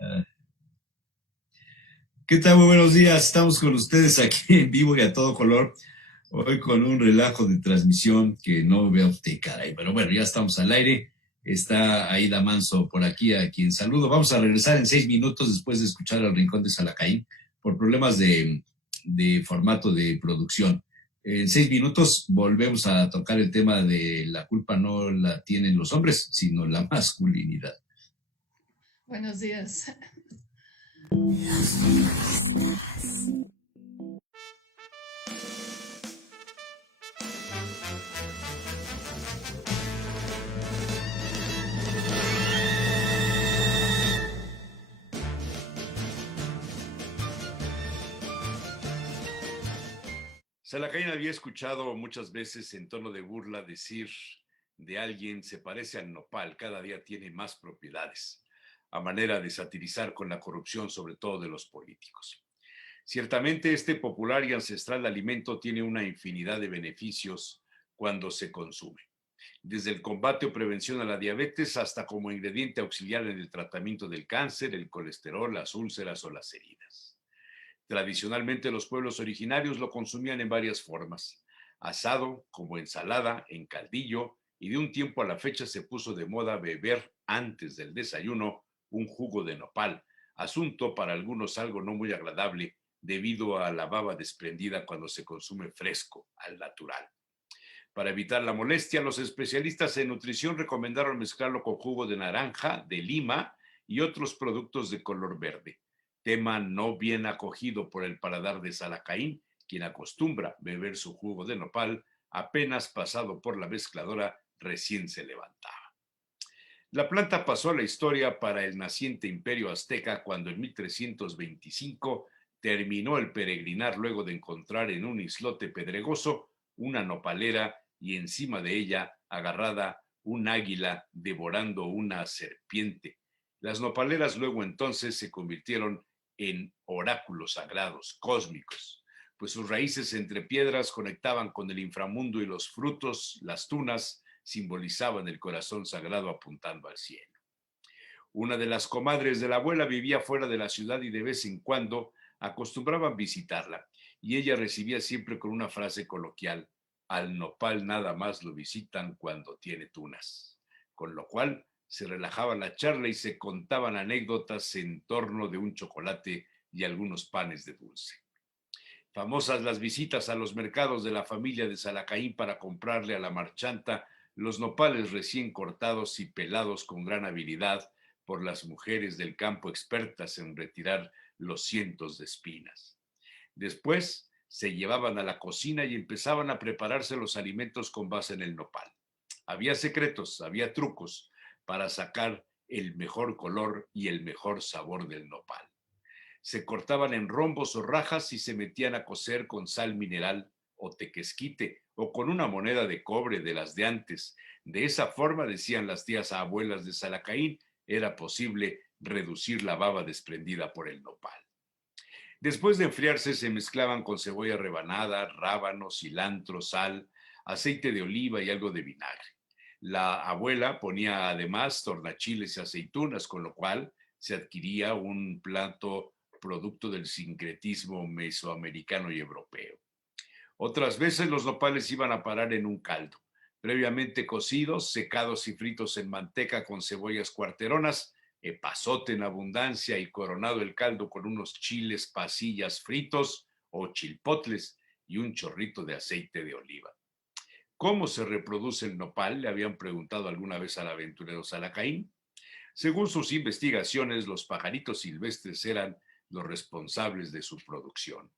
Ah, ¿qué tal? Muy buenos días. Estamos con ustedes aquí en vivo y a todo color. Hoy con un relajo de transmisión que no veo usted, caray. Pero bueno, ya estamos al aire. Está Aida Manso por aquí, a quien saludo. Vamos a regresar en 6 minutos después de escuchar al Rincón de Salacaín por problemas de formato de producción. En 6 minutos volvemos a tocar el tema de la culpa no la tienen los hombres, sino la masculinidad. Buenos días. Salacaín había escuchado muchas veces en tono de burla decir de alguien se parece al nopal, cada día tiene más propiedades, a manera de satirizar con la corrupción, sobre todo de los políticos. Ciertamente este popular y ancestral alimento tiene una infinidad de beneficios cuando se consume, desde el combate o prevención a la diabetes hasta como ingrediente auxiliar en el tratamiento del cáncer, el colesterol, las úlceras o las heridas. Tradicionalmente los pueblos originarios lo consumían en varias formas: asado, como ensalada, en caldillo, y de un tiempo a la fecha se puso de moda beber antes del desayuno un jugo de nopal, asunto para algunos algo no muy agradable debido a la baba desprendida cuando se consume fresco, al natural. Para evitar la molestia, los especialistas en nutrición recomendaron mezclarlo con jugo de naranja, de lima y otros productos de color verde. Tema no bien acogido por el paladar de Salacaín, quien acostumbra beber su jugo de nopal apenas pasado por la mezcladora recién se levantaba. La planta pasó a la historia para el naciente imperio azteca cuando en 1325 terminó el peregrinar luego de encontrar en un islote pedregoso una nopalera y encima de ella agarrada un águila devorando una serpiente. Las nopaleras luego entonces se convirtieron en oráculos sagrados, cósmicos, pues sus raíces entre piedras conectaban con el inframundo y los frutos, las tunas, simbolizaban el corazón sagrado apuntando al cielo. Una de las comadres de la abuela vivía fuera de la ciudad y de vez en cuando acostumbraban visitarla, y ella recibía siempre con una frase coloquial: al nopal nada más lo visitan cuando tiene tunas, con lo cual se relajaba la charla y se contaban anécdotas en torno de un chocolate y algunos panes de dulce. Famosas las visitas a los mercados de la familia de Salacaín para comprarle a la marchanta los nopales recién cortados y pelados con gran habilidad por las mujeres del campo expertas en retirar los cientos de espinas. Después se llevaban a la cocina y empezaban a prepararse los alimentos con base en el nopal. Había secretos, había trucos para sacar el mejor color y el mejor sabor del nopal. Se cortaban en rombos o rajas y se metían a cocer con sal mineral o tequesquite o con una moneda de cobre de las de antes. De esa forma, decían las tías abuelas de Salacaín, era posible reducir la baba desprendida por el nopal. Después de enfriarse, se mezclaban con cebolla rebanada, rábano, cilantro, sal, aceite de oliva y algo de vinagre. La abuela ponía además tornachiles y aceitunas, con lo cual se adquiría un plato producto del sincretismo mesoamericano y europeo. Otras veces los nopales iban a parar en un caldo, previamente cocidos, secados y fritos en manteca con cebollas cuarteronas, epazote en abundancia y coronado el caldo con unos chiles pasillas fritos o chilpotles y un chorrito de aceite de oliva. ¿Cómo se reproduce el nopal?, le habían preguntado alguna vez al aventurero Salacaín. Según sus investigaciones, los pajaritos silvestres eran los responsables de su producción.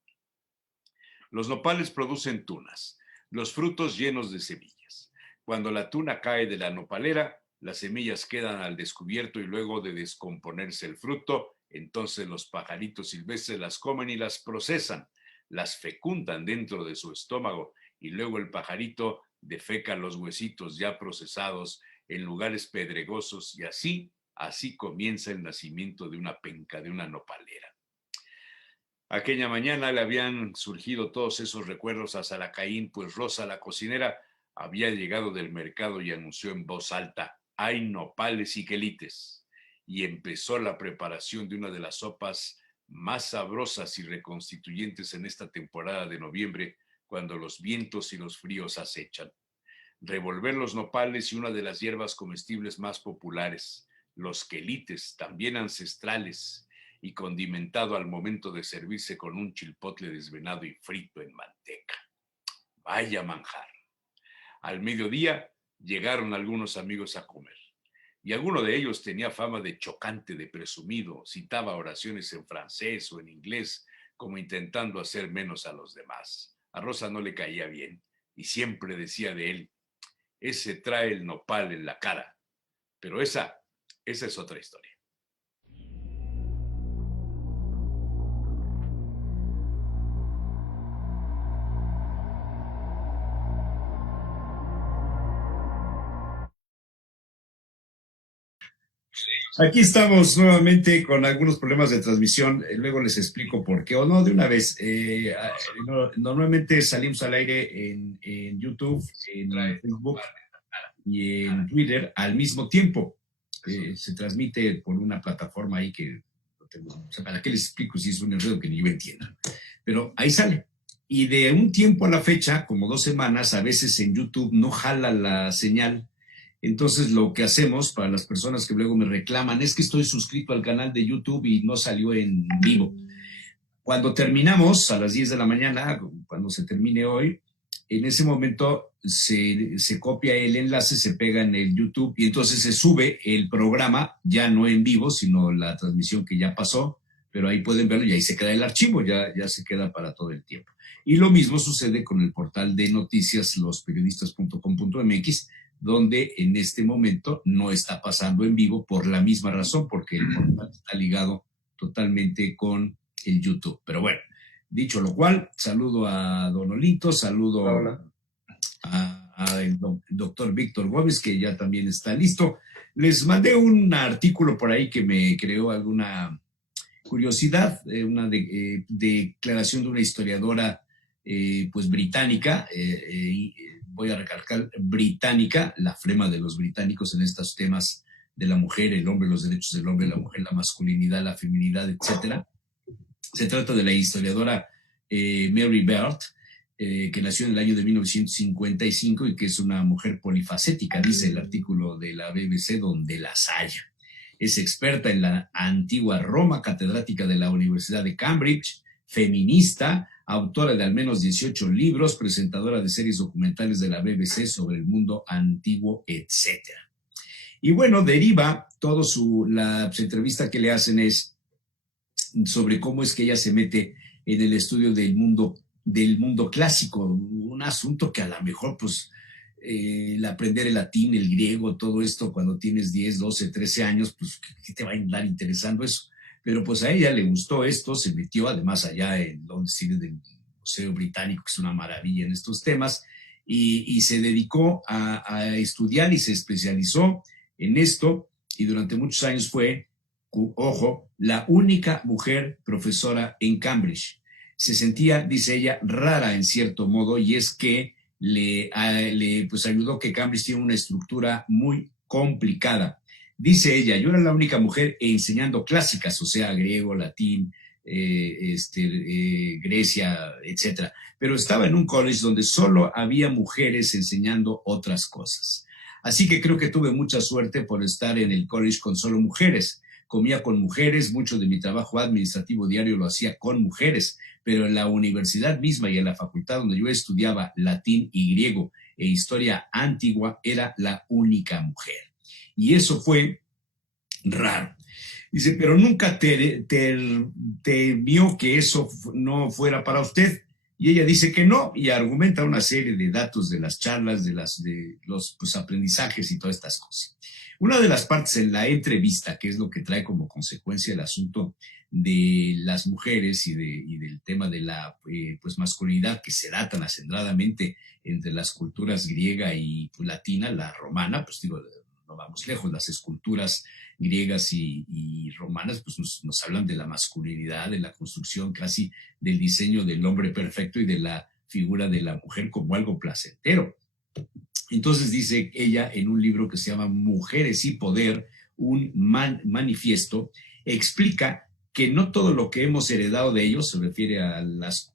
Los nopales producen tunas, los frutos llenos de semillas. Cuando la tuna cae de la nopalera, las semillas quedan al descubierto y luego de descomponerse el fruto, entonces los pajaritos silvestres las comen y las procesan, las fecundan dentro de su estómago y luego el pajarito defeca los huesitos ya procesados en lugares pedregosos y así comienza el nacimiento de una penca, de una nopalera. Aquella mañana le habían surgido todos esos recuerdos a Salacaín, pues Rosa, la cocinera, había llegado del mercado y anunció en voz alta: hay nopales y quelites. y empezó la preparación de una de las sopas más sabrosas y reconstituyentes en esta temporada de noviembre, cuando los vientos y los fríos acechan. Revolver los nopales y una de las hierbas comestibles más populares, los quelites, también ancestrales, y condimentado al momento de servirse con un chilpotle desvenado y frito en manteca. Vaya manjar. Al mediodía llegaron algunos amigos a comer, y alguno de ellos tenía fama de chocante, de presumido, citaba oraciones en francés o en inglés, como intentando hacer menos a los demás. A Rosa no le caía bien, y siempre decía de él: ese trae el nopal en la cara. Pero esa es otra historia. Aquí estamos nuevamente con algunos problemas de transmisión. Luego les explico por qué, o no, de una vez. Normalmente salimos al aire en YouTube, en Facebook y en Twitter al mismo tiempo. Se transmite por una plataforma ahí que no tengo, o sea, ¿para qué les explico si es un enredo que ni yo entiendo? Pero ahí sale. Y de un tiempo a la fecha, como 2 semanas, a veces en YouTube no jala la señal. Entonces, lo que hacemos para las personas que luego me reclaman es que estoy suscrito al canal de YouTube y no salió en vivo. Cuando terminamos, a las 10 de la mañana, cuando se termine hoy, en ese momento se copia el enlace, se pega en el YouTube y entonces se sube el programa, ya no en vivo, sino la transmisión que ya pasó, pero ahí pueden verlo y ahí se queda el archivo, ya se queda para todo el tiempo. Y lo mismo sucede con el portal de noticias, losperiodistas.com.mx, donde en este momento no está pasando en vivo por la misma razón, porque el portal está ligado totalmente con el YouTube. Pero bueno, dicho lo cual, saludo a Don Olito, saludo al doctor Víctor Gómez, que ya también está listo. Les mandé un artículo por ahí que me creó alguna curiosidad, una declaración de una historiadora pues británica, voy a recalcar británica, la flema de los británicos en estos temas de la mujer, el hombre, los derechos del hombre, la mujer, la masculinidad, la feminidad, etcétera. Se trata de la historiadora Mary Beard, que nació en el año de 1955 y que es una mujer polifacética, dice el artículo de la BBC, donde las haya. Es experta en la antigua Roma, catedrática de la Universidad de Cambridge, feminista, autora de al menos 18 libros, presentadora de series documentales de la BBC sobre el mundo antiguo, etc. Y bueno, deriva todo la entrevista que le hacen es sobre cómo es que ella se mete en el estudio del mundo clásico, un asunto que a lo mejor pues el aprender el latín, el griego, todo esto cuando tienes 10, 12, 13 años, pues ¿qué te va a andar interesando eso? Pero pues a ella le gustó esto, se metió además allá en Londres, del Museo Británico, que es una maravilla en estos temas, y se dedicó a estudiar y se especializó en esto, y durante muchos años fue, ojo, la única mujer profesora en Cambridge. Se sentía, dice ella, rara en cierto modo, y es que le pues ayudó que Cambridge tiene una estructura muy complicada. Dice ella, yo era la única mujer enseñando clásicas, o sea, griego, latín, Grecia, etcétera. Pero estaba en un college donde solo había mujeres enseñando otras cosas. Así que creo que tuve mucha suerte por estar en el college con solo mujeres. Comía con mujeres, mucho de mi trabajo administrativo diario lo hacía con mujeres, pero en la universidad misma y en la facultad donde yo estudiaba latín y griego e historia antigua, era la única mujer. Y eso fue raro. Dice, pero nunca temió que eso no fuera para usted. Y ella dice que no, y argumenta una serie de datos de las charlas, de los pues, aprendizajes y todas estas cosas. Una de las partes en la entrevista, que es lo que trae como consecuencia el asunto de las mujeres y del tema de la pues, masculinidad que se da tan acendradamente entre las culturas griega y pues, latina, la romana, pues digo, no vamos lejos, las esculturas griegas y romanas pues nos hablan de la masculinidad, de la construcción casi del diseño del hombre perfecto y de la figura de la mujer como algo placentero. Entonces dice ella en un libro que se llama Mujeres y Poder, un manifiesto, explica que no todo lo que hemos heredado de ellos, se refiere a las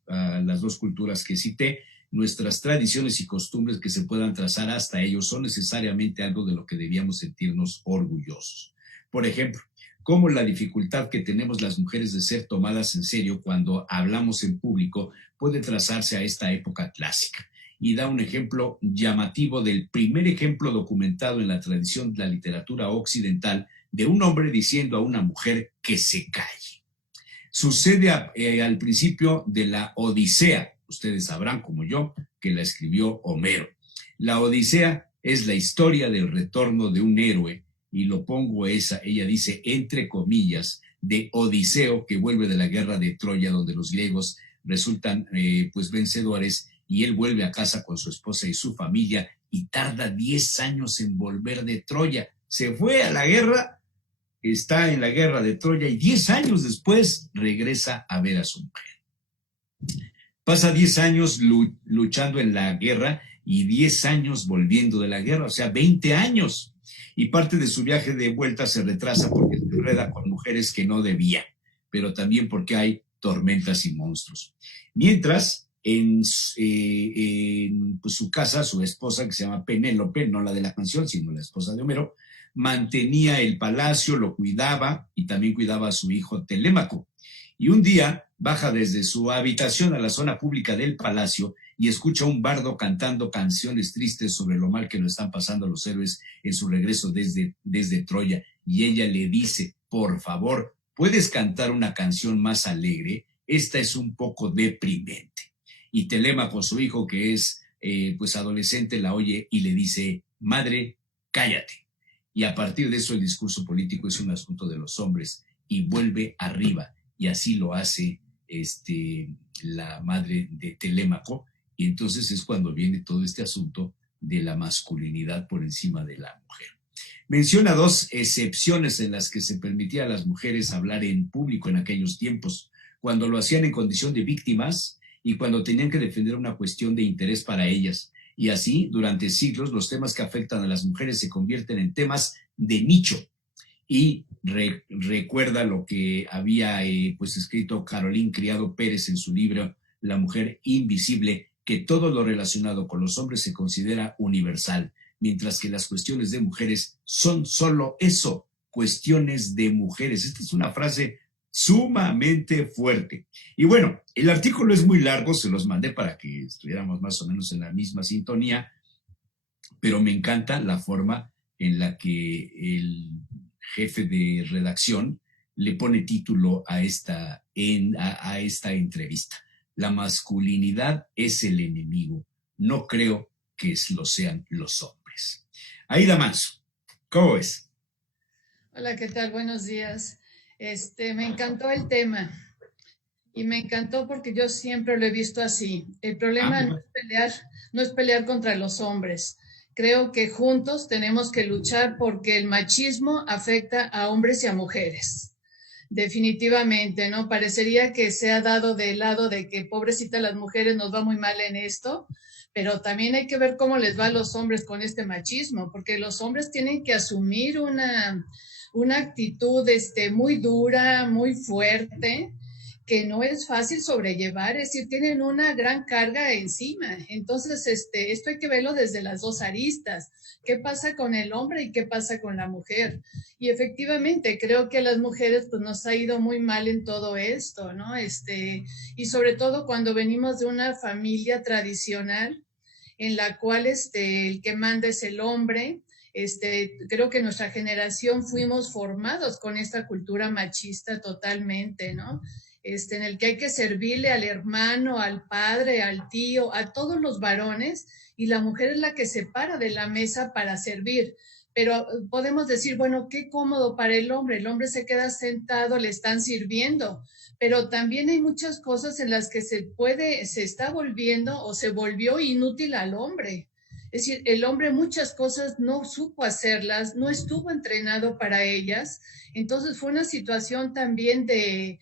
dos culturas que cité, nuestras tradiciones y costumbres que se puedan trazar hasta ellos son necesariamente algo de lo que debíamos sentirnos orgullosos. Por ejemplo, como la dificultad que tenemos las mujeres de ser tomadas en serio cuando hablamos en público puede trazarse a esta época clásica. Y da un ejemplo llamativo del primer ejemplo documentado en la tradición de la literatura occidental de un hombre diciendo a una mujer que se calle. Sucede al principio de la Odisea. Ustedes sabrán, como yo, que la escribió Homero. La Odisea es la historia del retorno de un héroe, y lo pongo ella dice, entre comillas, de Odiseo, que vuelve de la guerra de Troya, donde los griegos resultan pues vencedores, y él vuelve a casa con su esposa y su familia, y tarda 10 años en volver de Troya. Se fue a la guerra, está en la guerra de Troya, y 10 años después regresa a ver a su mujer. Pasa 10 años luchando en la guerra y 10 años volviendo de la guerra, o sea, 20 años. Y parte de su viaje de vuelta se retrasa porque se enreda con mujeres que no debía, pero también porque hay tormentas y monstruos. Mientras, en pues, su casa, su esposa, que se llama Penélope, no la de la canción, sino la esposa de Homero, mantenía el palacio, lo cuidaba y también cuidaba a su hijo Telémaco. Y un día baja desde su habitación a la zona pública del palacio y escucha a un bardo cantando canciones tristes sobre lo mal que lo están pasando los héroes en su regreso desde Troya. Y ella le dice, por favor, ¿puedes cantar una canción más alegre? Esta es un poco deprimente. Y Telémaco, su hijo, que es pues adolescente, la oye y le dice, madre, cállate. Y a partir de eso el discurso político es un asunto de los hombres y vuelve arriba. Y así lo hace la madre de Telémaco, y entonces es cuando viene todo este asunto de la masculinidad por encima de la mujer. Menciona 2 excepciones en las que se permitía a las mujeres hablar en público en aquellos tiempos, cuando lo hacían en condición de víctimas y cuando tenían que defender una cuestión de interés para ellas. Y así, durante siglos, los temas que afectan a las mujeres se convierten en temas de nicho. Y recuerda lo que había pues escrito Carolín Criado Pérez en su libro La mujer invisible, que todo lo relacionado con los hombres se considera universal, mientras que las cuestiones de mujeres son solo eso, cuestiones de mujeres. Esta es una frase sumamente fuerte. Y bueno, el artículo es muy largo, se los mandé para que estuviéramos más o menos en la misma sintonía, pero me encanta la forma en la que el jefe de redacción le pone título a esta entrevista. La masculinidad es el enemigo. No creo que lo sean los hombres. Aida Manso, ¿cómo ves? Hola, ¿qué tal? Buenos días. Me encantó el tema y me encantó porque yo siempre lo he visto así. El problema no es pelear contra los hombres. Creo que juntos tenemos que luchar porque el machismo afecta a hombres y a mujeres. Definitivamente, ¿no? Parecería que se ha dado del lado de que pobrecita las mujeres nos va muy mal en esto, pero también hay que ver cómo les va a los hombres con este machismo, porque los hombres tienen que asumir una actitud muy dura, muy fuerte, que no es fácil sobrellevar, es decir, tienen una gran carga encima. Entonces, esto hay que verlo desde las 2 aristas. ¿Qué pasa con el hombre y qué pasa con la mujer? Y efectivamente, creo que a las mujeres pues nos ha ido muy mal en todo esto, ¿no? Y sobre todo cuando venimos de una familia tradicional en la cual el que manda es el hombre. Creo que nuestra generación fuimos formados con esta cultura machista totalmente, ¿no? En el que hay que servirle al hermano, al padre, al tío, a todos los varones, y la mujer es la que se para de la mesa para servir. Pero podemos decir, bueno, qué cómodo para el hombre se queda sentado, le están sirviendo, pero también hay muchas cosas en las que se está volviendo o se volvió inútil al hombre. Es decir, el hombre muchas cosas no supo hacerlas, no estuvo entrenado para ellas. Entonces fue una situación también de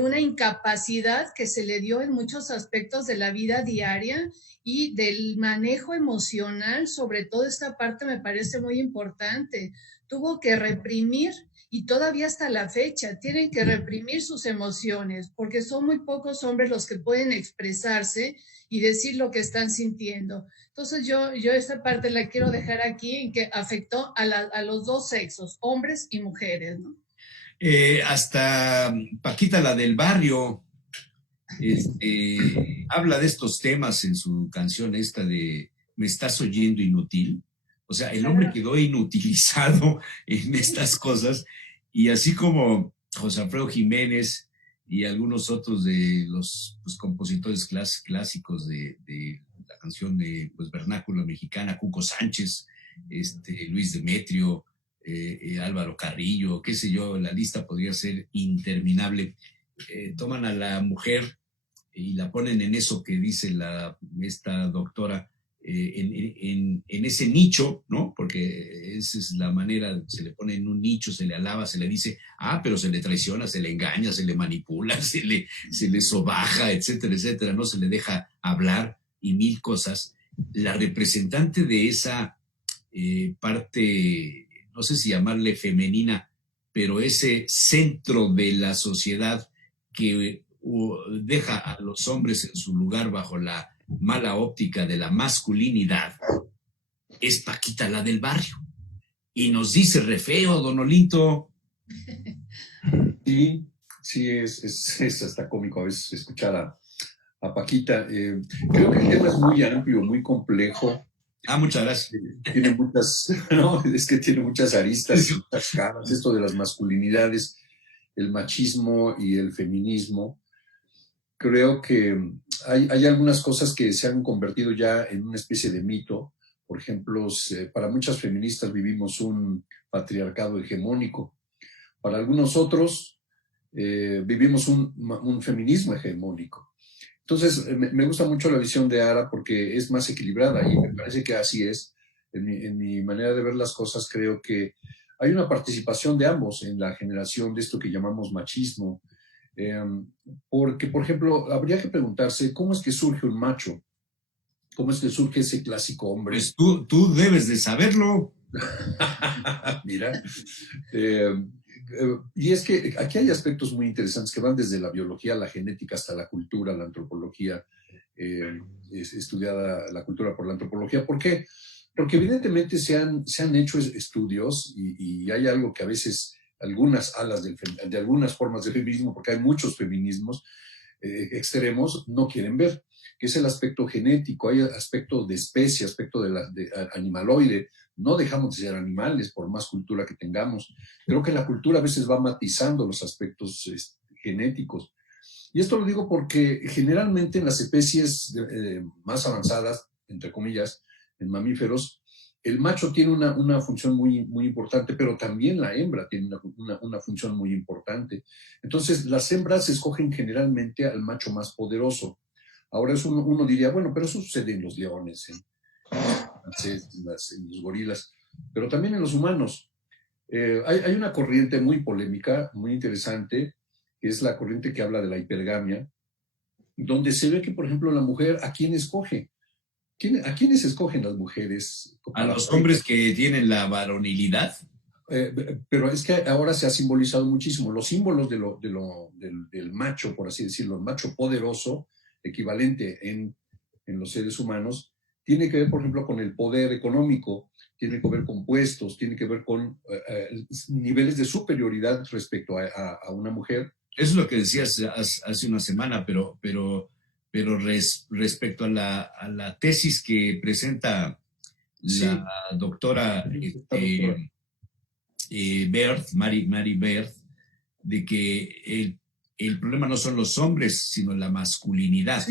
una incapacidad que se le dio en muchos aspectos de la vida diaria y del manejo emocional, sobre todo esta parte me parece muy importante. Tuvo que reprimir y todavía hasta la fecha tienen que reprimir sus emociones porque son muy pocos hombres los que pueden expresarse y decir lo que están sintiendo. Entonces yo esta parte la quiero dejar aquí en que afectó a los dos sexos, hombres y mujeres, ¿no? Hasta Paquita, la del barrio, habla de estos temas en su canción esta de ¿Me estás oyendo inútil? O sea, el hombre quedó inutilizado en estas cosas y así como José Alfredo Jiménez y algunos otros de los pues, compositores clásicos de la canción de pues, vernáculo mexicana, Cuco Sánchez, Luis Demetrio, Álvaro Carrillo, qué sé yo, la lista podría ser interminable. Toman a la mujer y la ponen en eso que dice esta doctora, en ese nicho, ¿no? Porque esa es la manera, se le pone en un nicho, se le alaba, se le dice, pero se le traiciona, se le engaña, se le manipula, se le sobaja, etcétera, etcétera, no se le deja hablar y mil cosas. La representante de esa parte, no sé si llamarle femenina, pero ese centro de la sociedad que deja a los hombres en su lugar bajo la mala óptica de la masculinidad, es Paquita, la del barrio. Y nos dice re feo, don Olinto. Sí, sí, es hasta cómico a veces escuchar a Paquita. Creo que el tema es muy amplio, muy complejo. Muchas gracias. Tiene muchas, no, es que tiene muchas aristas, muchas caras, esto de las masculinidades, el machismo y el feminismo. Creo que hay algunas cosas que se han convertido ya en una especie de mito. Por ejemplo, para muchas feministas vivimos un patriarcado hegemónico. Para algunos otros vivimos un feminismo hegemónico. Entonces, me gusta mucho la visión de Ara porque es más equilibrada y me parece que así es. En mi manera de ver las cosas, creo que hay una participación de ambos en la generación de esto que llamamos machismo. Porque, por ejemplo, habría que preguntarse cómo es que surge un macho, cómo es que surge ese clásico hombre. Pues tú debes de saberlo. Mira, y es que aquí hay aspectos muy interesantes que van desde la biología, la genética, hasta la cultura, la antropología, estudiada la cultura por la antropología. ¿Por qué? Porque evidentemente se han hecho estudios y hay algo que a veces algunas alas de algunas formas de feminismo, porque hay muchos feminismos extremos, no quieren ver, que es el aspecto genético, hay aspecto de especie, aspecto de animaloide. No dejamos de ser animales por más cultura que tengamos. Creo que la cultura a veces va matizando los aspectos genéticos. Y esto lo digo porque generalmente en las especies más avanzadas, entre comillas, en mamíferos, el macho tiene una función muy, muy importante, pero también la hembra tiene una función muy importante. Entonces, las hembras escogen generalmente al macho más poderoso. Ahora uno diría, bueno, pero eso sucede en los leones, en los gorilas, pero también en los humanos. Hay una corriente muy polémica, muy interesante, que es la corriente que habla de la hipergamia, donde se ve que, por ejemplo, la mujer, ¿a quién escoge? ¿A quiénes escogen las mujeres? A los hombres que tienen la varonilidad. Pero es que ahora se ha simbolizado muchísimo. Los símbolos del macho, por así decirlo, el macho poderoso, equivalente en los seres humanos, tiene que ver, por ejemplo, con el poder económico, tiene que ver con puestos, tiene que ver con niveles de superioridad respecto a una mujer. Eso es lo que decías hace una semana, pero respecto a la tesis que presenta la doctora Mary Berth, de que el problema no son los hombres, sino la masculinidad.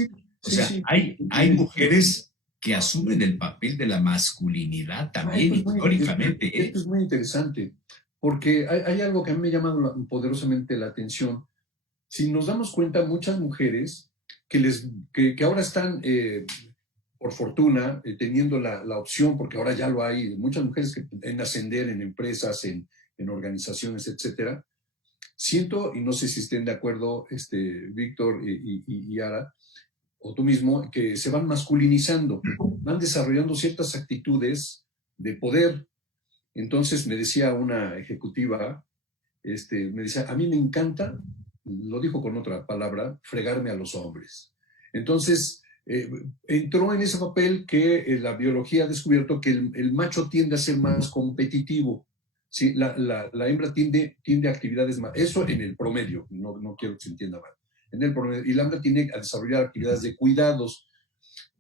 Hay mujeres que asumen el papel de la masculinidad también históricamente. Esto es muy interesante, porque hay algo que a mí me ha llamado poderosamente la atención. Si nos damos cuenta, muchas mujeres que ahora están por fortuna, teniendo la opción, porque ahora ya lo hay, muchas mujeres que en ascender en empresas, en organizaciones, etcétera, siento, y no sé si estén de acuerdo, Víctor y Ara, o tú mismo, que se van masculinizando, van desarrollando ciertas actitudes de poder. Entonces me decía una ejecutiva, me decía, a mí me encanta, lo dijo con otra palabra, fregarme a los hombres. Entonces, entró en ese papel que la biología ha descubierto que el macho tiende a ser más competitivo. Sí, la hembra tiende a actividades más, eso en el promedio, no quiero que se entienda mal, en el promedio, y la hembra tiende a desarrollar actividades de cuidados.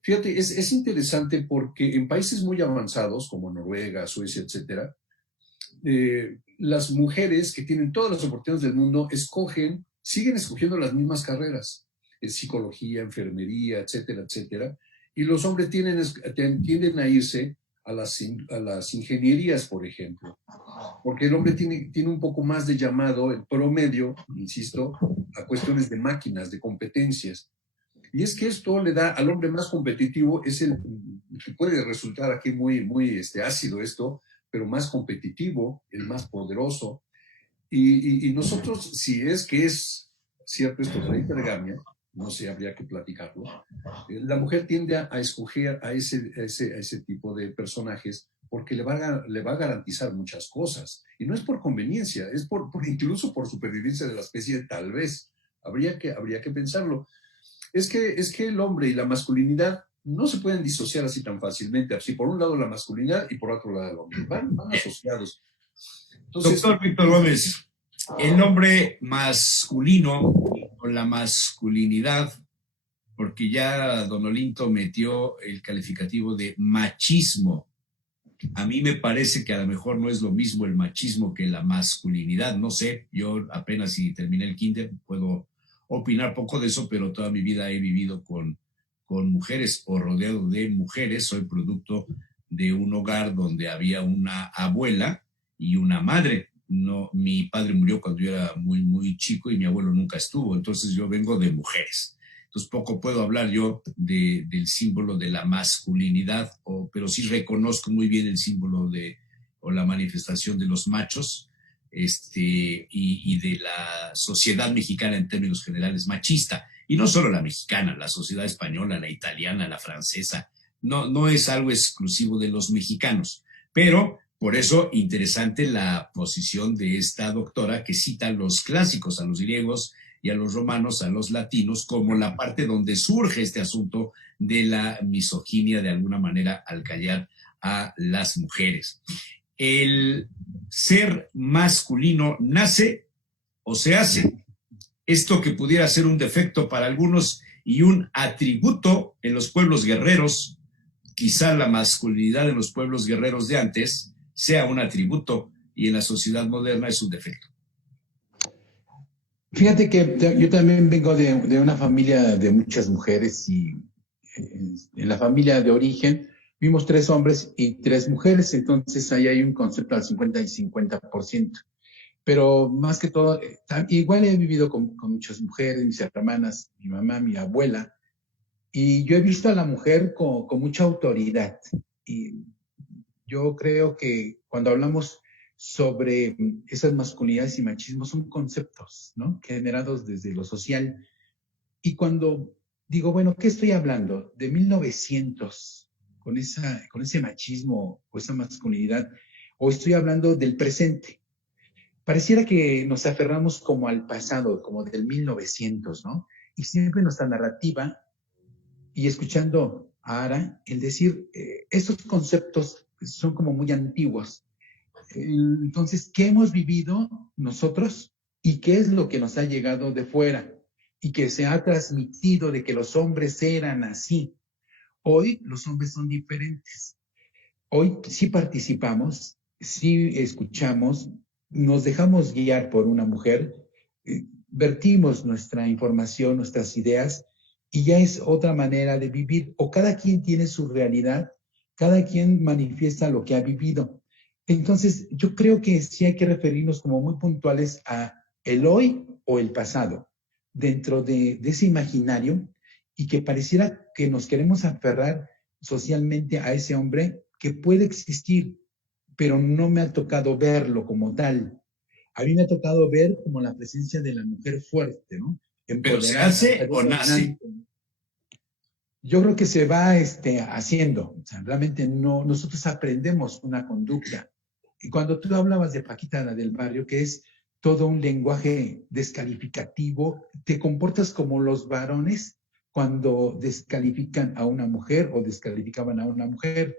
Fíjate, es interesante porque en países muy avanzados, como Noruega, Suecia, etcétera, las mujeres que tienen todas las oportunidades del mundo siguen escogiendo las mismas carreras, psicología, enfermería, etcétera, etcétera, y los hombres tienden a irse a las ingenierías, por ejemplo, porque el hombre tiene un poco más de llamado, el promedio, insisto, a cuestiones de máquinas, de competencias. Y es que esto le da al hombre más competitivo, que puede resultar aquí muy, muy ácido esto, pero más competitivo, el más poderoso. Y nosotros, si es que es cierto esto de la hipergamia, no sé, habría que platicarlo, la mujer tiende a escoger a ese tipo de personajes porque le va a garantizar muchas cosas. Y no es por conveniencia, es incluso por supervivencia de la especie, tal vez. Habría que pensarlo. Es que el hombre y la masculinidad no se pueden disociar así tan fácilmente. Así por un lado la masculinidad y por otro lado el hombre. Van asociados. Entonces, doctor Víctor Gómez, el hombre masculino o la masculinidad, porque ya don Olinto metió el calificativo de machismo. A mí me parece que a lo mejor no es lo mismo el machismo que la masculinidad. No sé, yo apenas si terminé el kinder puedo opinar poco de eso, pero toda mi vida he vivido con mujeres o rodeado de mujeres. Soy producto de un hogar donde había una abuela y una madre. No, mi padre murió cuando yo era muy, muy chico y mi abuelo nunca estuvo. Entonces yo vengo de mujeres. Entonces poco puedo hablar yo del símbolo de la masculinidad, pero sí reconozco muy bien el símbolo o la manifestación de los machos, y de la sociedad mexicana en términos generales machista. Y no solo la mexicana, la sociedad española, la italiana, la francesa. No es algo exclusivo de los mexicanos. Pero por eso interesante la posición de esta doctora que cita a los clásicos, a los griegos y a los romanos, a los latinos, como la parte donde surge este asunto de la misoginia de alguna manera al callar a las mujeres. ¿El ser masculino nace o se hace? Esto que pudiera ser un defecto para algunos y un atributo en los pueblos guerreros, quizá la masculinidad en los pueblos guerreros de antes sea un atributo y en la sociedad moderna es un defecto. Fíjate que yo también vengo de una familia de muchas mujeres y en la familia de origen vimos 3 hombres y 3 mujeres, entonces ahí hay un concepto al 50 y 50%. Pero más que todo, igual he vivido con muchas mujeres, mis hermanas, mi mamá, mi abuela, y yo he visto a la mujer con mucha autoridad. Y yo creo que cuando hablamos sobre esas masculinidades y machismo son conceptos, ¿no?, generados desde lo social. Y cuando digo, bueno, ¿qué estoy hablando? De 1900, con ese machismo o esa masculinidad, o estoy hablando del presente. Pareciera que nos aferramos como al pasado, como del 1900, ¿no? Y siempre nuestra narrativa, y escuchando a Ara, el decir, estos conceptos son como muy antiguos. Entonces, ¿qué hemos vivido nosotros y qué es lo que nos ha llegado de fuera y que se ha transmitido de que los hombres eran así? Hoy los hombres son diferentes. Hoy sí participamos, sí escuchamos, nos dejamos guiar por una mujer, vertimos nuestra información, nuestras ideas, y ya es otra manera de vivir. O cada quien tiene su realidad, cada quien manifiesta lo que ha vivido. Entonces, yo creo que sí hay que referirnos como muy puntuales a el hoy o el pasado, dentro de ese imaginario, y que pareciera que nos queremos aferrar socialmente a ese hombre que puede existir, pero no me ha tocado verlo como tal. A mí me ha tocado ver como la presencia de la mujer fuerte, ¿no? ¿Pero se Empoderada, hace o nace? Yo creo que se va haciendo. O sea, realmente no, nosotros aprendemos una conducta. Y cuando tú hablabas de Paquita, la del barrio, que es todo un lenguaje descalificativo, te comportas como los varones cuando descalifican a una mujer o descalificaban a una mujer.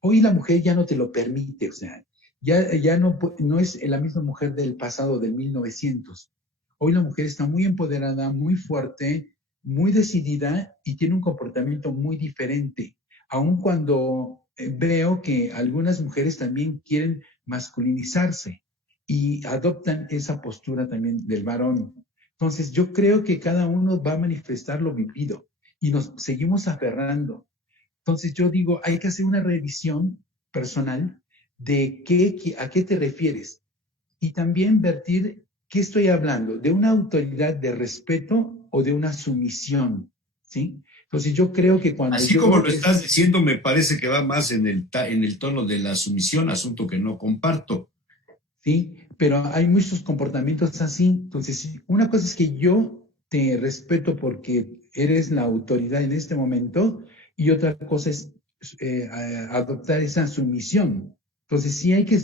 Hoy la mujer ya no te lo permite, o sea, ya no es la misma mujer del pasado, del 1900. Hoy la mujer está muy empoderada, muy fuerte, muy decidida y tiene un comportamiento muy diferente. Aun cuando veo que algunas mujeres también quieren masculinizarse y adoptan esa postura también del varón. Entonces, yo creo que cada uno va a manifestar lo vivido y nos seguimos aferrando. Entonces, yo digo, hay que hacer una revisión personal de a qué te refieres y también vertir qué estoy hablando, de una autoridad de respeto o de una sumisión, ¿sí? Entonces, yo creo que cuando Así yo como veo lo que estás diciendo, me parece que va más en el tono de la sumisión, asunto que no comparto. ¿sí? Pero hay muchos comportamientos así. Entonces, una cosa es que yo te respeto porque eres la autoridad en este momento y otra cosa es adoptar esa sumisión. Entonces, sí hay que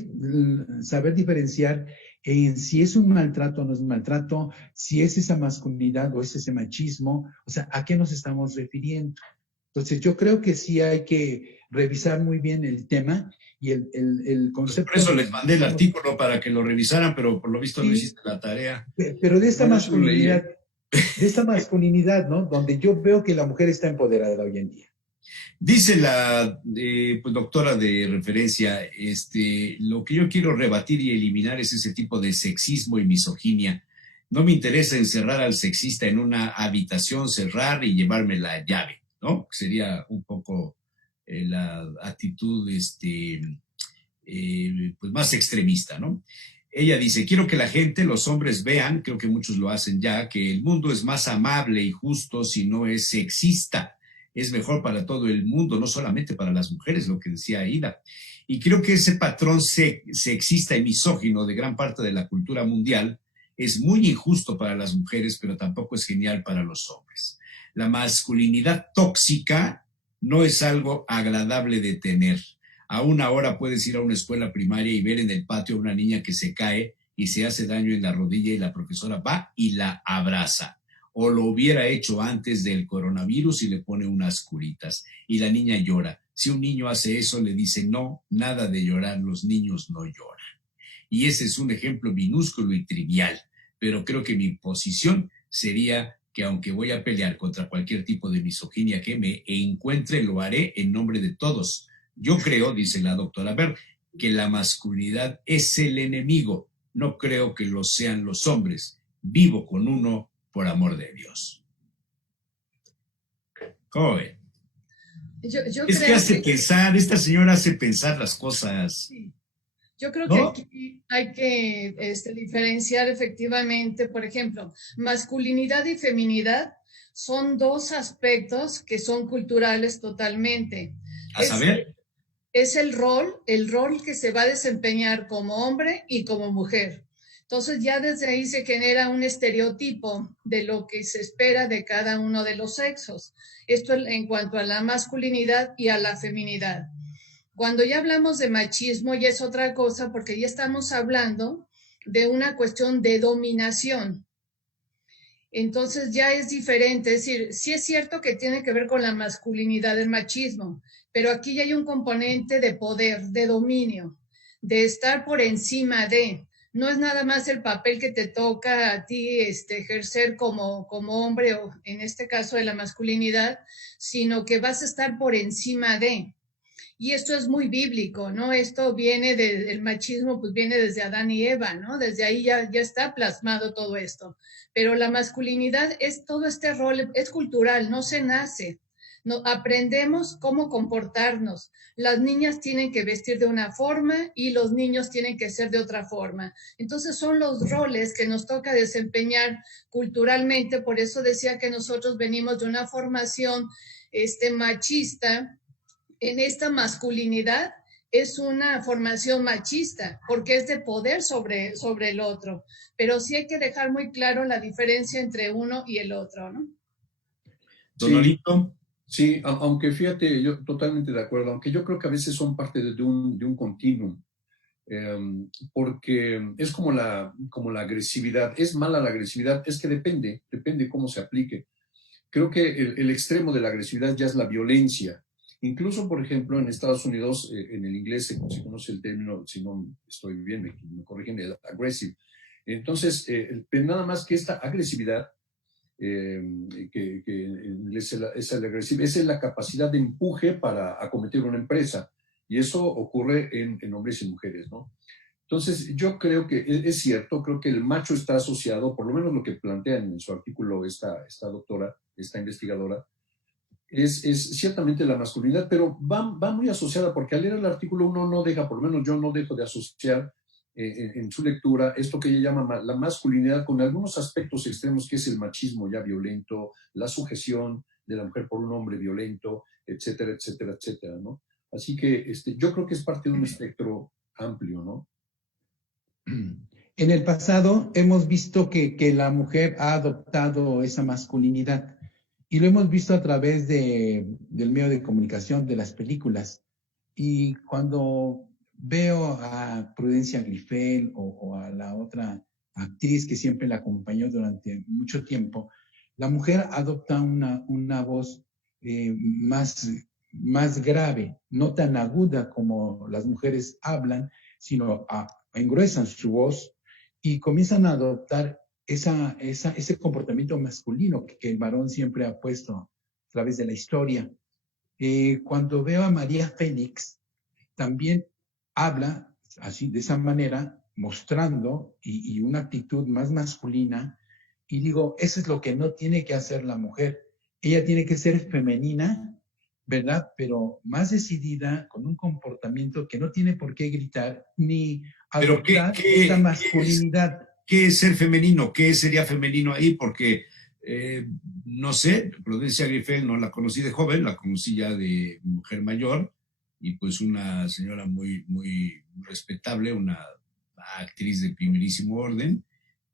saber diferenciar en si es un maltrato o no es un maltrato, si es esa masculinidad o es ese machismo, o sea, ¿a qué nos estamos refiriendo? Entonces, yo creo que sí hay que revisar muy bien el tema y el Pues por concepto eso de les mandé el artículo para que lo revisaran, pero por lo visto no sí, hiciste la tarea. pero No, yo sí lo leí, ¿eh? de esta masculinidad, ¿no? Donde yo veo que la mujer está empoderada hoy en día. Dice la pues, doctora de referencia, lo que yo quiero rebatir y eliminar es ese tipo de sexismo y misoginia. No me interesa encerrar al sexista en una habitación, cerrar y llevarme la llave, ¿no? Sería un poco la actitud pues más extremista, ¿no? Ella dice, quiero que la gente, los hombres vean, creo que muchos lo hacen ya, que el mundo es más amable y justo si no es sexista. Es mejor para todo el mundo, no solamente para las mujeres, lo que decía Aida. Y creo que ese patrón sexista y misógino de gran parte de la cultura mundial es muy injusto para las mujeres, pero tampoco es genial para los hombres. La masculinidad tóxica no es algo agradable de tener. A una hora puedes ir a una escuela primaria y ver en el patio a una niña que se cae y se hace daño en la rodilla y la profesora va y la abraza. O lo hubiera hecho antes del coronavirus y le pone unas curitas y la niña llora. Si un niño hace eso, le dice no, nada de llorar, los niños no lloran. Y ese es un ejemplo minúsculo y trivial, pero creo que mi posición sería que aunque voy a pelear contra cualquier tipo de misoginia que me encuentre, lo haré en nombre de todos. Yo creo, dice la doctora Ver, que la masculinidad es el enemigo. No creo que lo sean los hombres. Vivo con uno por amor de Dios. ¿Cómo ven? Yo Es que creo hace pensar, esta señora hace pensar las cosas, sí. Yo creo que ¿no? aquí hay que diferenciar efectivamente, por ejemplo, masculinidad y feminidad son dos aspectos que son culturales totalmente. A saber, Es el rol que se va a desempeñar como hombre y como mujer. Entonces ya desde ahí se genera un estereotipo de lo que se espera de cada uno de los sexos. Esto en cuanto a la masculinidad y a la feminidad. Cuando ya hablamos de machismo ya es otra cosa porque ya estamos hablando de una cuestión de dominación. Entonces ya es diferente, es decir, sí es cierto que tiene que ver con la masculinidad del machismo, pero aquí ya hay un componente de poder, de dominio, de estar por encima de, no es nada más el papel que te toca a ti ejercer como hombre o en este caso de la masculinidad, sino que vas a estar por encima de. Y esto es muy bíblico, ¿no? Esto viene del machismo, pues viene desde Adán y Eva, ¿no? Desde ahí ya está plasmado todo esto. Pero la masculinidad es todo este rol, es cultural, no se nace. No, aprendemos cómo comportarnos. Las niñas tienen que vestir de una forma y los niños tienen que ser de otra forma. Entonces son los roles que nos toca desempeñar culturalmente. Por eso decía que nosotros venimos de una formación machista, en esta masculinidad es una formación machista, porque es de poder sobre el otro. Pero sí hay que dejar muy claro la diferencia entre uno y el otro, ¿no? Don Olito. Sí, aunque fíjate, yo totalmente de acuerdo, aunque yo creo que a veces son parte de un continuum, porque es como la agresividad. Es mala la agresividad, es que depende cómo se aplique. Creo que el extremo de la agresividad ya es la violencia. Incluso, por ejemplo, en Estados Unidos, en el inglés se conoce el término, si no estoy bien, me corrigen, el aggressive. Entonces, nada más que esta agresividad, que en inglés es la capacidad de empuje para acometer una empresa. Y eso ocurre en hombres y mujeres, ¿no? Entonces, yo creo que es cierto, creo que el macho está asociado, por lo menos lo que plantea en su artículo esta doctora, esta investigadora, es ciertamente la masculinidad, pero va muy asociada, porque al leer el artículo uno no deja, por lo menos yo no dejo de asociar en su lectura esto que ella llama la masculinidad con algunos aspectos extremos, que es el machismo ya violento, la sujeción de la mujer por un hombre violento, etcétera, etcétera, etcétera, ¿no? Así que yo creo que es parte de un espectro amplio, ¿no? En el pasado hemos visto que la mujer ha adoptado esa masculinidad y lo hemos visto a través del medio de comunicación, de las películas. Y cuando veo a Prudencia Grifel o a la otra actriz que siempre la acompañó durante mucho tiempo, la mujer adopta una voz más grave, no tan aguda como las mujeres hablan, sino engruesan su voz y comienzan a adoptar ese comportamiento masculino que el varón siempre ha puesto a través de la historia. Cuando veo a María Félix, también habla así, de esa manera, mostrando y una actitud más masculina, y digo, eso es lo que no tiene que hacer la mujer. Ella tiene que ser femenina, ¿verdad? Pero más decidida, con un comportamiento que no tiene por qué gritar, ni adoptar esta masculinidad. ¿Qué es ser femenino? ¿Qué sería femenino ahí? Porque, no sé, Prudencia Grifel no la conocí de joven, la conocí ya de mujer mayor, y pues una señora muy, muy respetable, una actriz de primerísimo orden,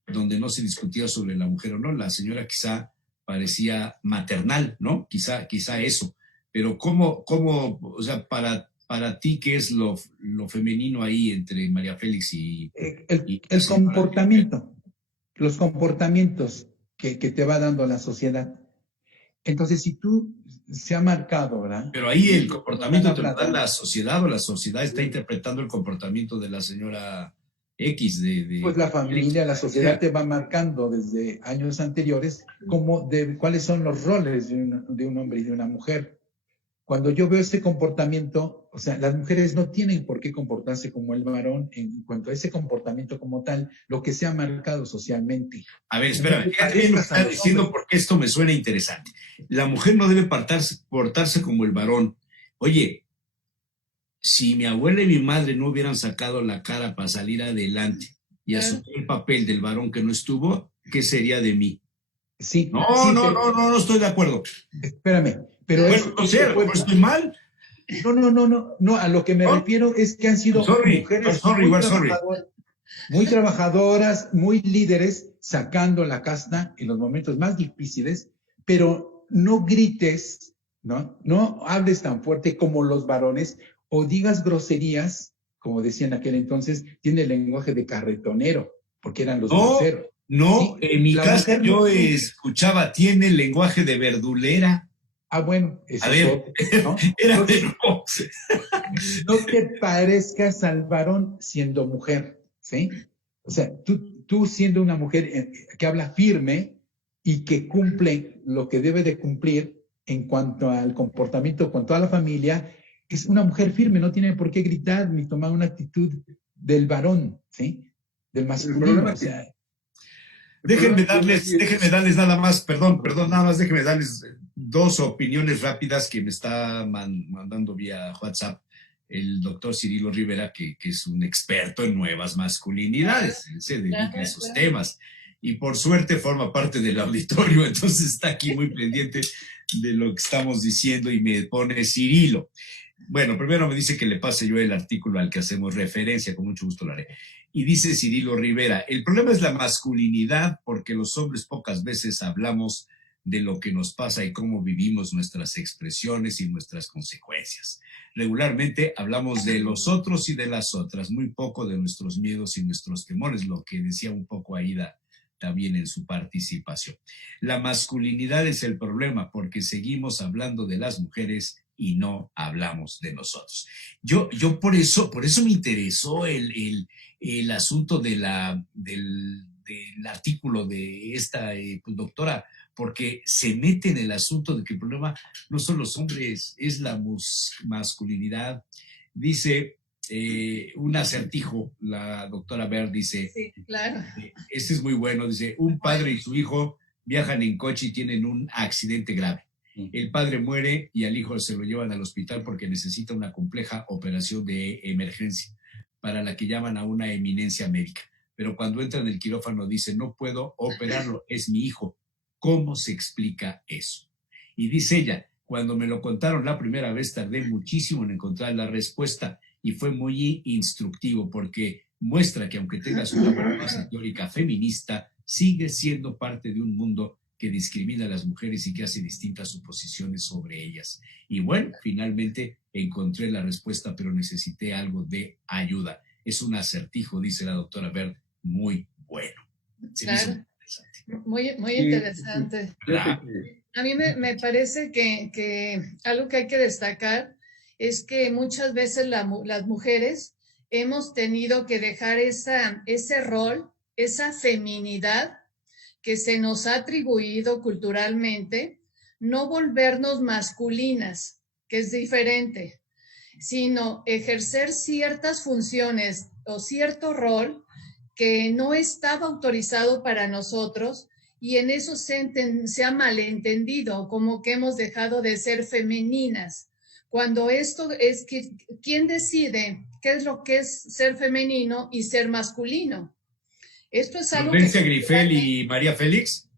donde no se discutía sobre la mujer o no. La señora quizá parecía maternal, ¿no? Quizá eso. Pero ¿cómo, o sea, para ti, qué es lo femenino ahí entre María Félix y el comportamiento, los comportamientos que te va dando la sociedad? Entonces, si tú se ha marcado, ¿verdad? Pero ahí el comportamiento te lo da la sociedad, o la sociedad está interpretando el comportamiento de la señora X. Pues la familia, la sociedad te va marcando desde años anteriores cuáles son los roles de un hombre y de una mujer. Cuando yo veo este comportamiento, o sea, las mujeres no tienen por qué comportarse como el varón en cuanto a ese comportamiento como tal, lo que se ha marcado socialmente. A ver, espérame, fíjate lo que estás diciendo, porque esto me suena interesante. La mujer no debe portarse como el varón. Oye, si mi abuela y mi madre no hubieran sacado la cara para salir adelante y asumir el papel del varón que no estuvo, ¿qué sería de mí? Sí. No estoy de acuerdo. Espérame. Pero ¿no estoy mal? No, a lo que me refiero es que han sido mujeres muy trabajadoras, muy líderes, sacando la casta en los momentos más difíciles, pero no grites, no hables tan fuerte como los varones, o digas groserías, como decían en aquel entonces, tiene el lenguaje de carretonero, porque eran los groseros. No, ¿sí? En mi casa yo escuchaba, tiene el lenguaje de verdulera. Bueno, eso a ver, ¿no? Entonces, no te parezcas al varón siendo mujer, ¿sí? O sea, tú siendo una mujer que habla firme y que cumple lo que debe de cumplir en cuanto al comportamiento, en cuanto a la familia, es una mujer firme, no tiene por qué gritar ni tomar una actitud del varón, ¿sí? Del masculino, o sea. Déjenme darles nada más, perdón, nada más déjenme darles dos opiniones rápidas que me está mandando vía WhatsApp el doctor Cirilo Rivera, que es un experto en nuevas masculinidades, se dedica a esos temas y por suerte forma parte del auditorio, entonces está aquí muy pendiente de lo que estamos diciendo y me pone Cirilo. Bueno, primero me dice que le pase yo el artículo al que hacemos referencia, con mucho gusto lo haré. Y dice Cirilo Rivera, el problema es la masculinidad porque los hombres pocas veces hablamos de lo que nos pasa y cómo vivimos nuestras expresiones y nuestras consecuencias. Regularmente hablamos de los otros y de las otras, muy poco de nuestros miedos y nuestros temores, lo que decía un poco Aida también en su participación. La masculinidad es el problema porque seguimos hablando de las mujeres y no hablamos de nosotros. Yo por eso me interesó el asunto del artículo de esta doctora, porque se mete en el asunto de que el problema no son los hombres, es la masculinidad. Dice un acertijo, la doctora Baer dice, sí, claro. Este es muy bueno, dice, un padre y su hijo viajan en coche y tienen un accidente grave. El padre muere y al hijo se lo llevan al hospital porque necesita una compleja operación de emergencia para la que llaman a una eminencia médica. Pero cuando entra en el quirófano dice, no puedo operarlo, es mi hijo. ¿Cómo se explica eso? Y dice ella, cuando me lo contaron la primera vez tardé muchísimo en encontrar la respuesta y fue muy instructivo porque muestra que aunque tengas una base teórica feminista, sigue siendo parte de un mundo que discrimina a las mujeres y que hace distintas suposiciones sobre ellas. Y bueno, finalmente encontré la respuesta, pero necesité algo de ayuda. Es un acertijo, dice la doctora Baer, muy bueno. Claro, muy interesante. Claro. A mí me parece que algo que hay que destacar es que muchas veces las mujeres hemos tenido que dejar ese rol, esa feminidad que se nos ha atribuido culturalmente, no volvernos masculinas, que es diferente, sino ejercer ciertas funciones o cierto rol que no estaba autorizado para nosotros y en eso se ha malentendido, como que hemos dejado de ser femeninas. Cuando esto es que, ¿quién decide qué es lo que es ser femenino y ser masculino? Esto es algo Prudencia Grifel y María Félix.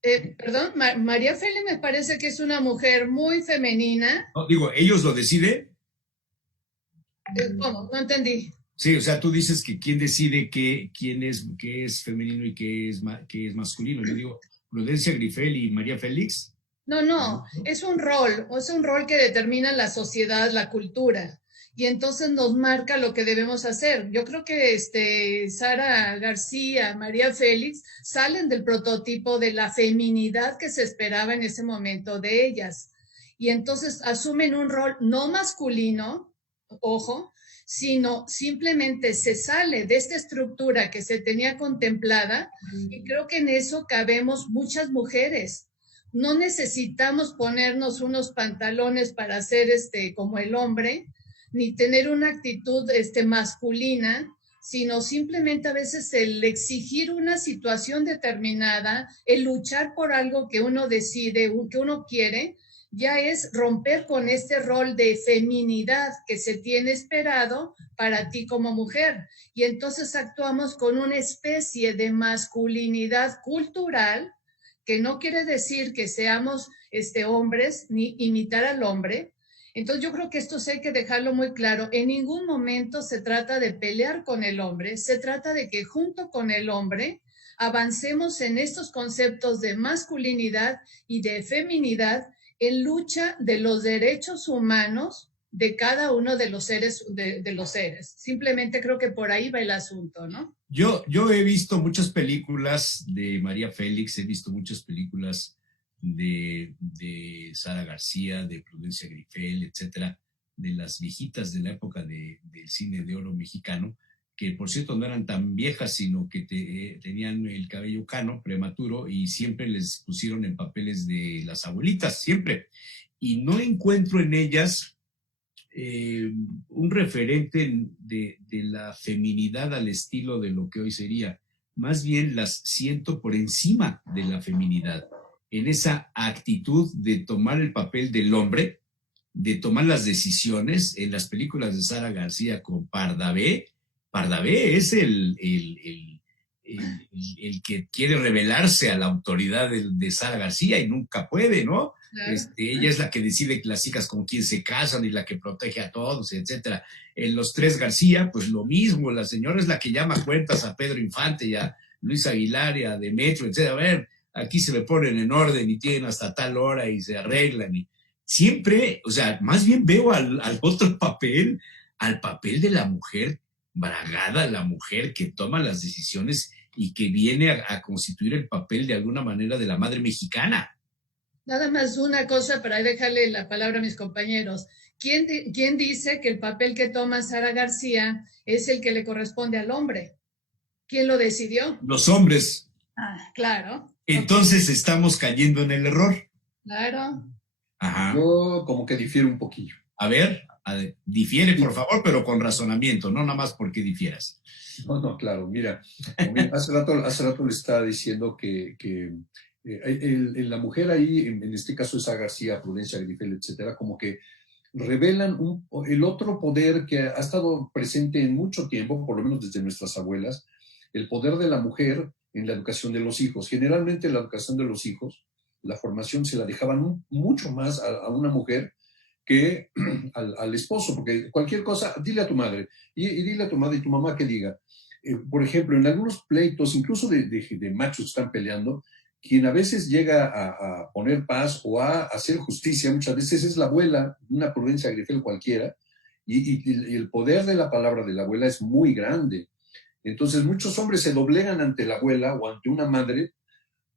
Perdón, María Félix me parece que es una mujer muy femenina. No, digo, ¿ellos lo deciden? ¿Cómo? No entendí. Sí, o sea, tú dices que quién decide qué es femenino y qué es masculino. Yo digo, Prudencia Grifel y María Félix. No, es un rol que determina la sociedad, la cultura. Y entonces nos marca lo que debemos hacer. Yo creo que Sara García, María Félix, salen del prototipo de la feminidad que se esperaba en ese momento de ellas. Y entonces asumen un rol no masculino, ojo, sino simplemente se sale de esta estructura que se tenía contemplada. Y creo que en eso cabemos muchas mujeres. No necesitamos ponernos unos pantalones para ser como el hombre, ni tener una actitud masculina, sino simplemente a veces el exigir una situación determinada, el luchar por algo que uno decide, que uno quiere, ya es romper con este rol de feminidad que se tiene esperado para ti como mujer. Y entonces actuamos con una especie de masculinidad cultural, que no quiere decir que seamos hombres ni imitar al hombre. Entonces yo creo que esto sí hay que dejarlo muy claro. En ningún momento se trata de pelear con el hombre, se trata de que junto con el hombre avancemos en estos conceptos de masculinidad y de feminidad en lucha de los derechos humanos de cada uno de los seres, de los seres. Simplemente creo que por ahí va el asunto, ¿no? Yo he visto muchas películas de María Félix, he visto muchas películas de Sara García, de Prudencia Grifel, etcétera, de las viejitas de la época del cine de oro mexicano, que por cierto no eran tan viejas, sino que tenían el cabello cano, prematuro, y siempre les pusieron en papeles de las abuelitas, siempre. Y no encuentro en ellas un referente de la feminidad al estilo de lo que hoy sería. Más bien las siento por encima de la feminidad, en esa actitud de tomar el papel del hombre, de tomar las decisiones. En las películas de Sara García con Pardavé es el que quiere rebelarse a la autoridad de Sara García y nunca puede, ¿no? Claro. Ella es la que decide las hijas con quién se casan y la que protege a todos, etcétera. En los tres García, pues lo mismo, la señora es la que llama cuentas a Pedro Infante y a Luis Aguilar y a Demetrio, etcétera. A ver, aquí se me ponen en orden y tienen hasta tal hora y se arreglan. Y siempre, o sea, más bien veo al otro papel, al papel de la mujer bragada, la mujer que toma las decisiones y que viene a constituir el papel de alguna manera de la madre mexicana. Nada más una cosa para dejarle la palabra a mis compañeros. ¿Quién dice que el papel que toma Sara García es el que le corresponde al hombre? ¿Quién lo decidió? Los hombres. Ah, claro. Entonces estamos cayendo en el error. Claro. Ajá. Yo como que difiero un poquillo. A ver, difiere, por favor, pero con razonamiento, no nada más porque difieras. No, claro, mira, hace rato le estaba diciendo que la mujer ahí, en este caso esa García, Prudencia Grifel, etcétera, como que revelan el otro poder que ha estado presente en mucho tiempo, por lo menos desde nuestras abuelas, el poder de la mujer en la educación de los hijos. Generalmente la educación de los hijos, la formación se la dejaban mucho más a una mujer que al esposo, porque cualquier cosa, dile a tu madre, y dile a tu madre y tu mamá que diga. Por ejemplo, en algunos pleitos, incluso de machos que están peleando, quien a veces llega a poner paz o a hacer justicia, muchas veces es la abuela, una Prudencia Grifel cualquiera, y el poder de la palabra de la abuela es muy grande. Entonces muchos hombres se doblegan ante la abuela o ante una madre,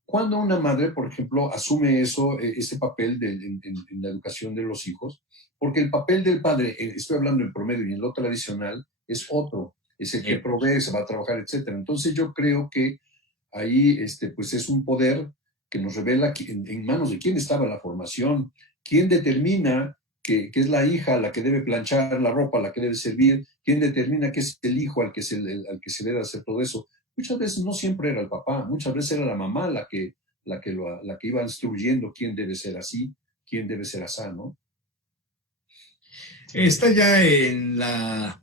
cuando una madre, por ejemplo, asume ese papel en la educación de los hijos, porque el papel del padre, estoy hablando en promedio y en lo tradicional, es otro, es el que provee, se va a trabajar, etcétera. Entonces yo creo que ahí pues es un poder que nos revela en manos de quién estaba la formación, quién determina que es la hija la que debe planchar la ropa, la que debe servir, quién determina que es el hijo al que se debe hacer todo eso. Muchas veces no siempre era el papá, muchas veces era la mamá la que iba instruyendo quién debe ser así, quién debe ser asá, ¿no? Está ya en la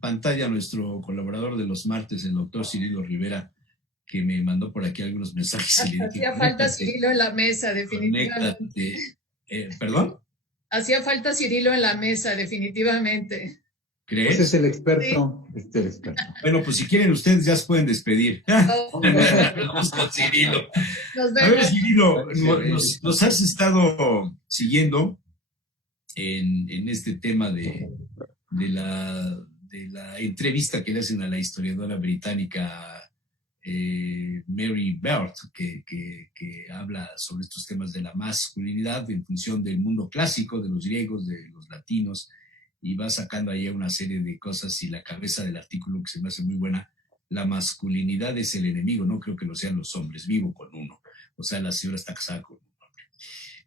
pantalla nuestro colaborador de los martes, el doctor Cirilo Rivera, que me mandó por aquí algunos mensajes. Hacía falta Cirilo en la mesa, definitivamente. ¿Perdón? Hacía falta Cirilo en la mesa, definitivamente. ¿Crees? Pues es el experto. Sí. Es el experto. Bueno, pues si quieren ustedes ya se pueden despedir. Vamos con Cirilo. A ver, Cirilo, nos has estado siguiendo en este tema de la entrevista que le hacen a la historiadora británica Mary Beard, que habla sobre estos temas de la masculinidad en función del mundo clásico, de los griegos, de los latinos, y va sacando ahí una serie de cosas, y la cabeza del artículo que se me hace muy buena: la masculinidad es el enemigo, no creo que lo sean los hombres, vivo con uno. O sea, la señora está casada con un hombre.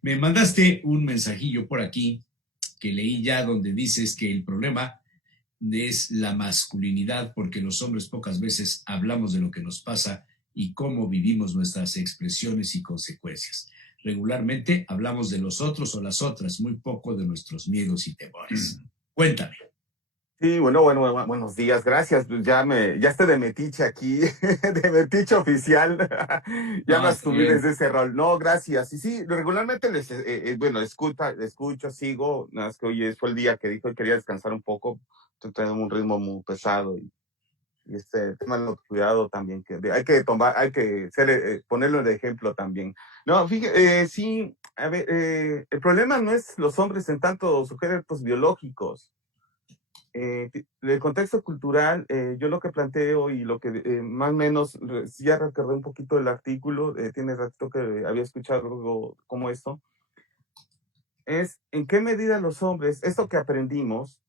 Me mandaste un mensajillo por aquí que leí ya, donde dices que el problema es la masculinidad, porque los hombres pocas veces hablamos de lo que nos pasa y cómo vivimos nuestras expresiones y consecuencias. Regularmente hablamos de los otros o las otras, muy poco de nuestros miedos y temores. Cuéntame. Sí, buenos días, gracias. Ya estoy de metiche aquí, de metiche oficial. Ya me asumí desde ese rol. No, gracias. Y sí, regularmente escucho, sigo. Nada más que hoy fue el día que dijo que quería descansar un poco. Estoy teniendo un ritmo muy pesado y este tema del cuidado también, que hay que ponerlo de ejemplo también. No, fíjate, sí, a ver, el problema no es los hombres en tanto sujetos biológicos. El contexto cultural, yo lo que planteo y lo que más o menos, ya recordé un poquito el artículo, tiene ratito que había escuchado algo como esto, es en qué medida los hombres, esto que aprendimos,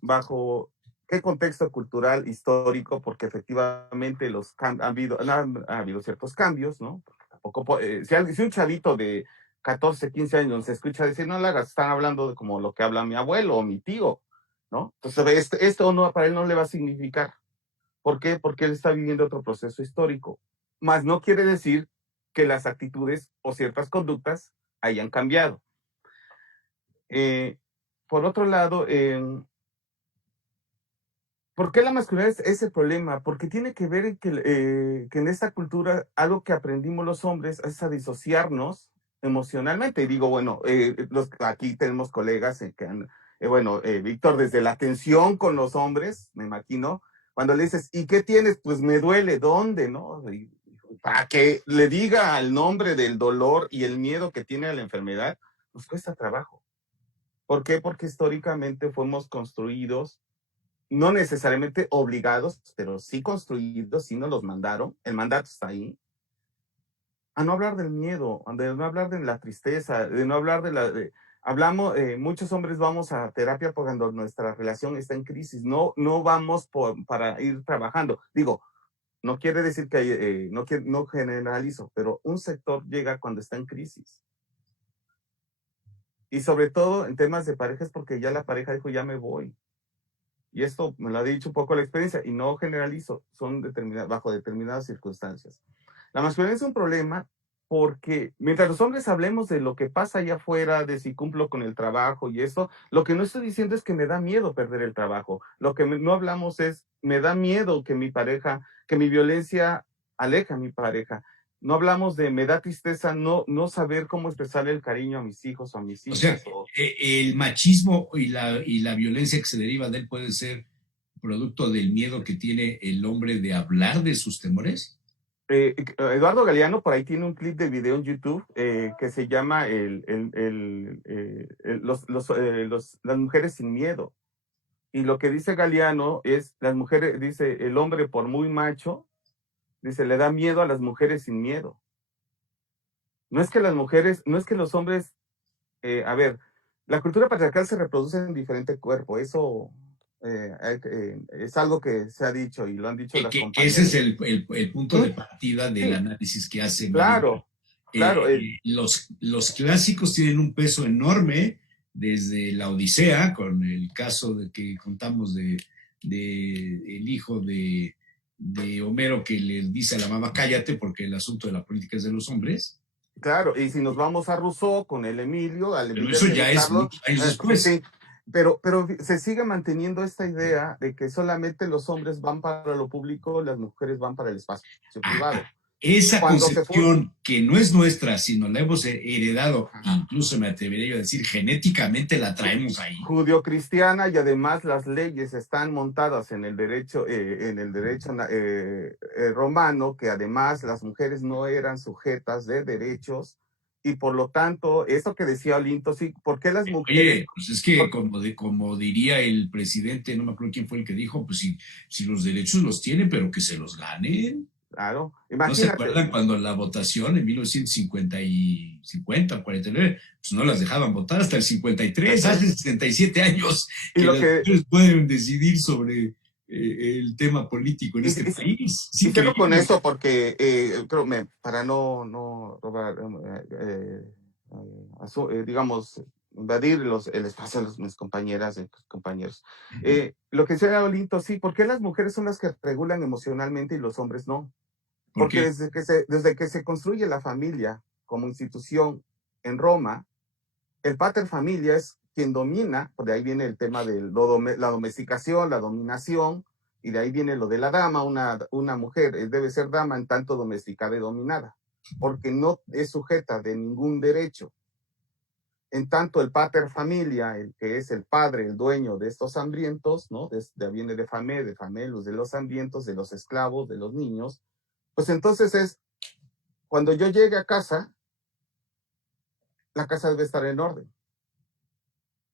bajo qué contexto cultural, histórico, porque efectivamente ha habido ciertos cambios, ¿no? Tampoco, si un chavito de 14, 15 años se escucha decir, no le hagas, están hablando de como lo que habla mi abuelo o mi tío, ¿no? Entonces, esto no, para él no le va a significar. ¿Por qué? Porque él está viviendo otro proceso histórico. Más no quiere decir que las actitudes o ciertas conductas hayan cambiado. Por otro lado, ¿por qué la masculinidad es el problema? Porque tiene que ver que en esta cultura algo que aprendimos los hombres es a disociarnos emocionalmente. Y digo, bueno, aquí tenemos colegas que han, Víctor, desde la atención con los hombres, me imagino, cuando le dices, ¿y qué tienes? Pues me duele, ¿dónde? ¿No? Y para que le diga el nombre del dolor y el miedo que tiene a la enfermedad, nos cuesta trabajo. ¿Por qué? Porque históricamente fuimos construidos, no necesariamente obligados, pero sí construidos, sí nos los mandaron, el mandato está ahí, a no hablar del miedo, de no hablar de la tristeza, de no hablar de la... hablamos, muchos hombres vamos a terapia cuando nuestra relación está en crisis, no vamos para ir trabajando. Digo, no quiere decir que no generalizo, pero un sector llega cuando está en crisis. Y sobre todo en temas de pareja es porque ya la pareja dijo, ya me voy. Y esto me lo ha dicho un poco la experiencia, y no generalizo, son bajo determinadas circunstancias. La masculinidad es un problema porque mientras los hombres hablemos de lo que pasa allá afuera, de si cumplo con el trabajo y eso, lo que no estoy diciendo es que me da miedo perder el trabajo. Lo que no hablamos es, me da miedo que mi violencia aleje a mi pareja. No hablamos de, me da tristeza no saber cómo expresarle el cariño a mis hijos o a mis hijas. O sea, el machismo y la violencia que se deriva de él puede ser producto del miedo que tiene el hombre de hablar de sus temores. Eduardo Galeano por ahí tiene un clip de video en YouTube que se llama las mujeres sin miedo. Y lo que dice Galeano es, las mujeres, dice, el hombre por muy macho, dice, le da miedo a las mujeres sin miedo. No es que los hombres, la cultura patriarcal se reproduce en diferente cuerpo, eso es algo que se ha dicho y lo han dicho las compañeras. Ese es el punto de partida del análisis que hace. Claro. Los clásicos tienen un peso enorme desde la Odisea, con el caso de que contamos de el hijo de Homero que le dice a la mamá, cállate porque el asunto de la política es de los hombres. Claro, y si nos vamos a Rousseau con el Emilio, pero eso ya es muchos años después. Sí, pero se sigue manteniendo esta idea de que solamente los hombres van para lo público, las mujeres van para el espacio privado. Esa concepción que no es nuestra, sino la hemos heredado, incluso me atrevería yo a decir, genéticamente la traemos ahí. Judio-cristiana, y además las leyes están montadas en el derecho, romano, que además las mujeres no eran sujetas de derechos, y por lo tanto, eso que decía Olinto, sí, ¿por qué las mujeres? Oye, pues es que como diría el presidente, no me acuerdo quién fue el que dijo, pues si los derechos los tienen, pero que se los ganen. Claro, imagínate. ¿No se acuerdan cuando la votación en 1950 o 49, pues no las dejaban votar hasta el 53, hace 67 años que las mujeres pueden decidir sobre el tema político en este país? Sí, quiero con eso porque creo para no robar, digamos, invadir el espacio de mis compañeras y compañeros. Lo que decía Olinto, sí, ¿por qué las mujeres son las que regulan emocionalmente y los hombres no? Porque desde que se construye la familia como institución en Roma, el pater familia es quien domina, de ahí viene el tema de la domesticación, la dominación, y de ahí viene lo de la dama, una mujer debe ser dama en tanto domesticada y dominada, porque no es sujeta de ningún derecho. En tanto el pater familia, el que es el padre, el dueño de estos hambrientos, ¿no? Viene de famelus, de los hambrientos, de los esclavos, de los niños. Pues entonces cuando yo llegue a casa, la casa debe estar en orden.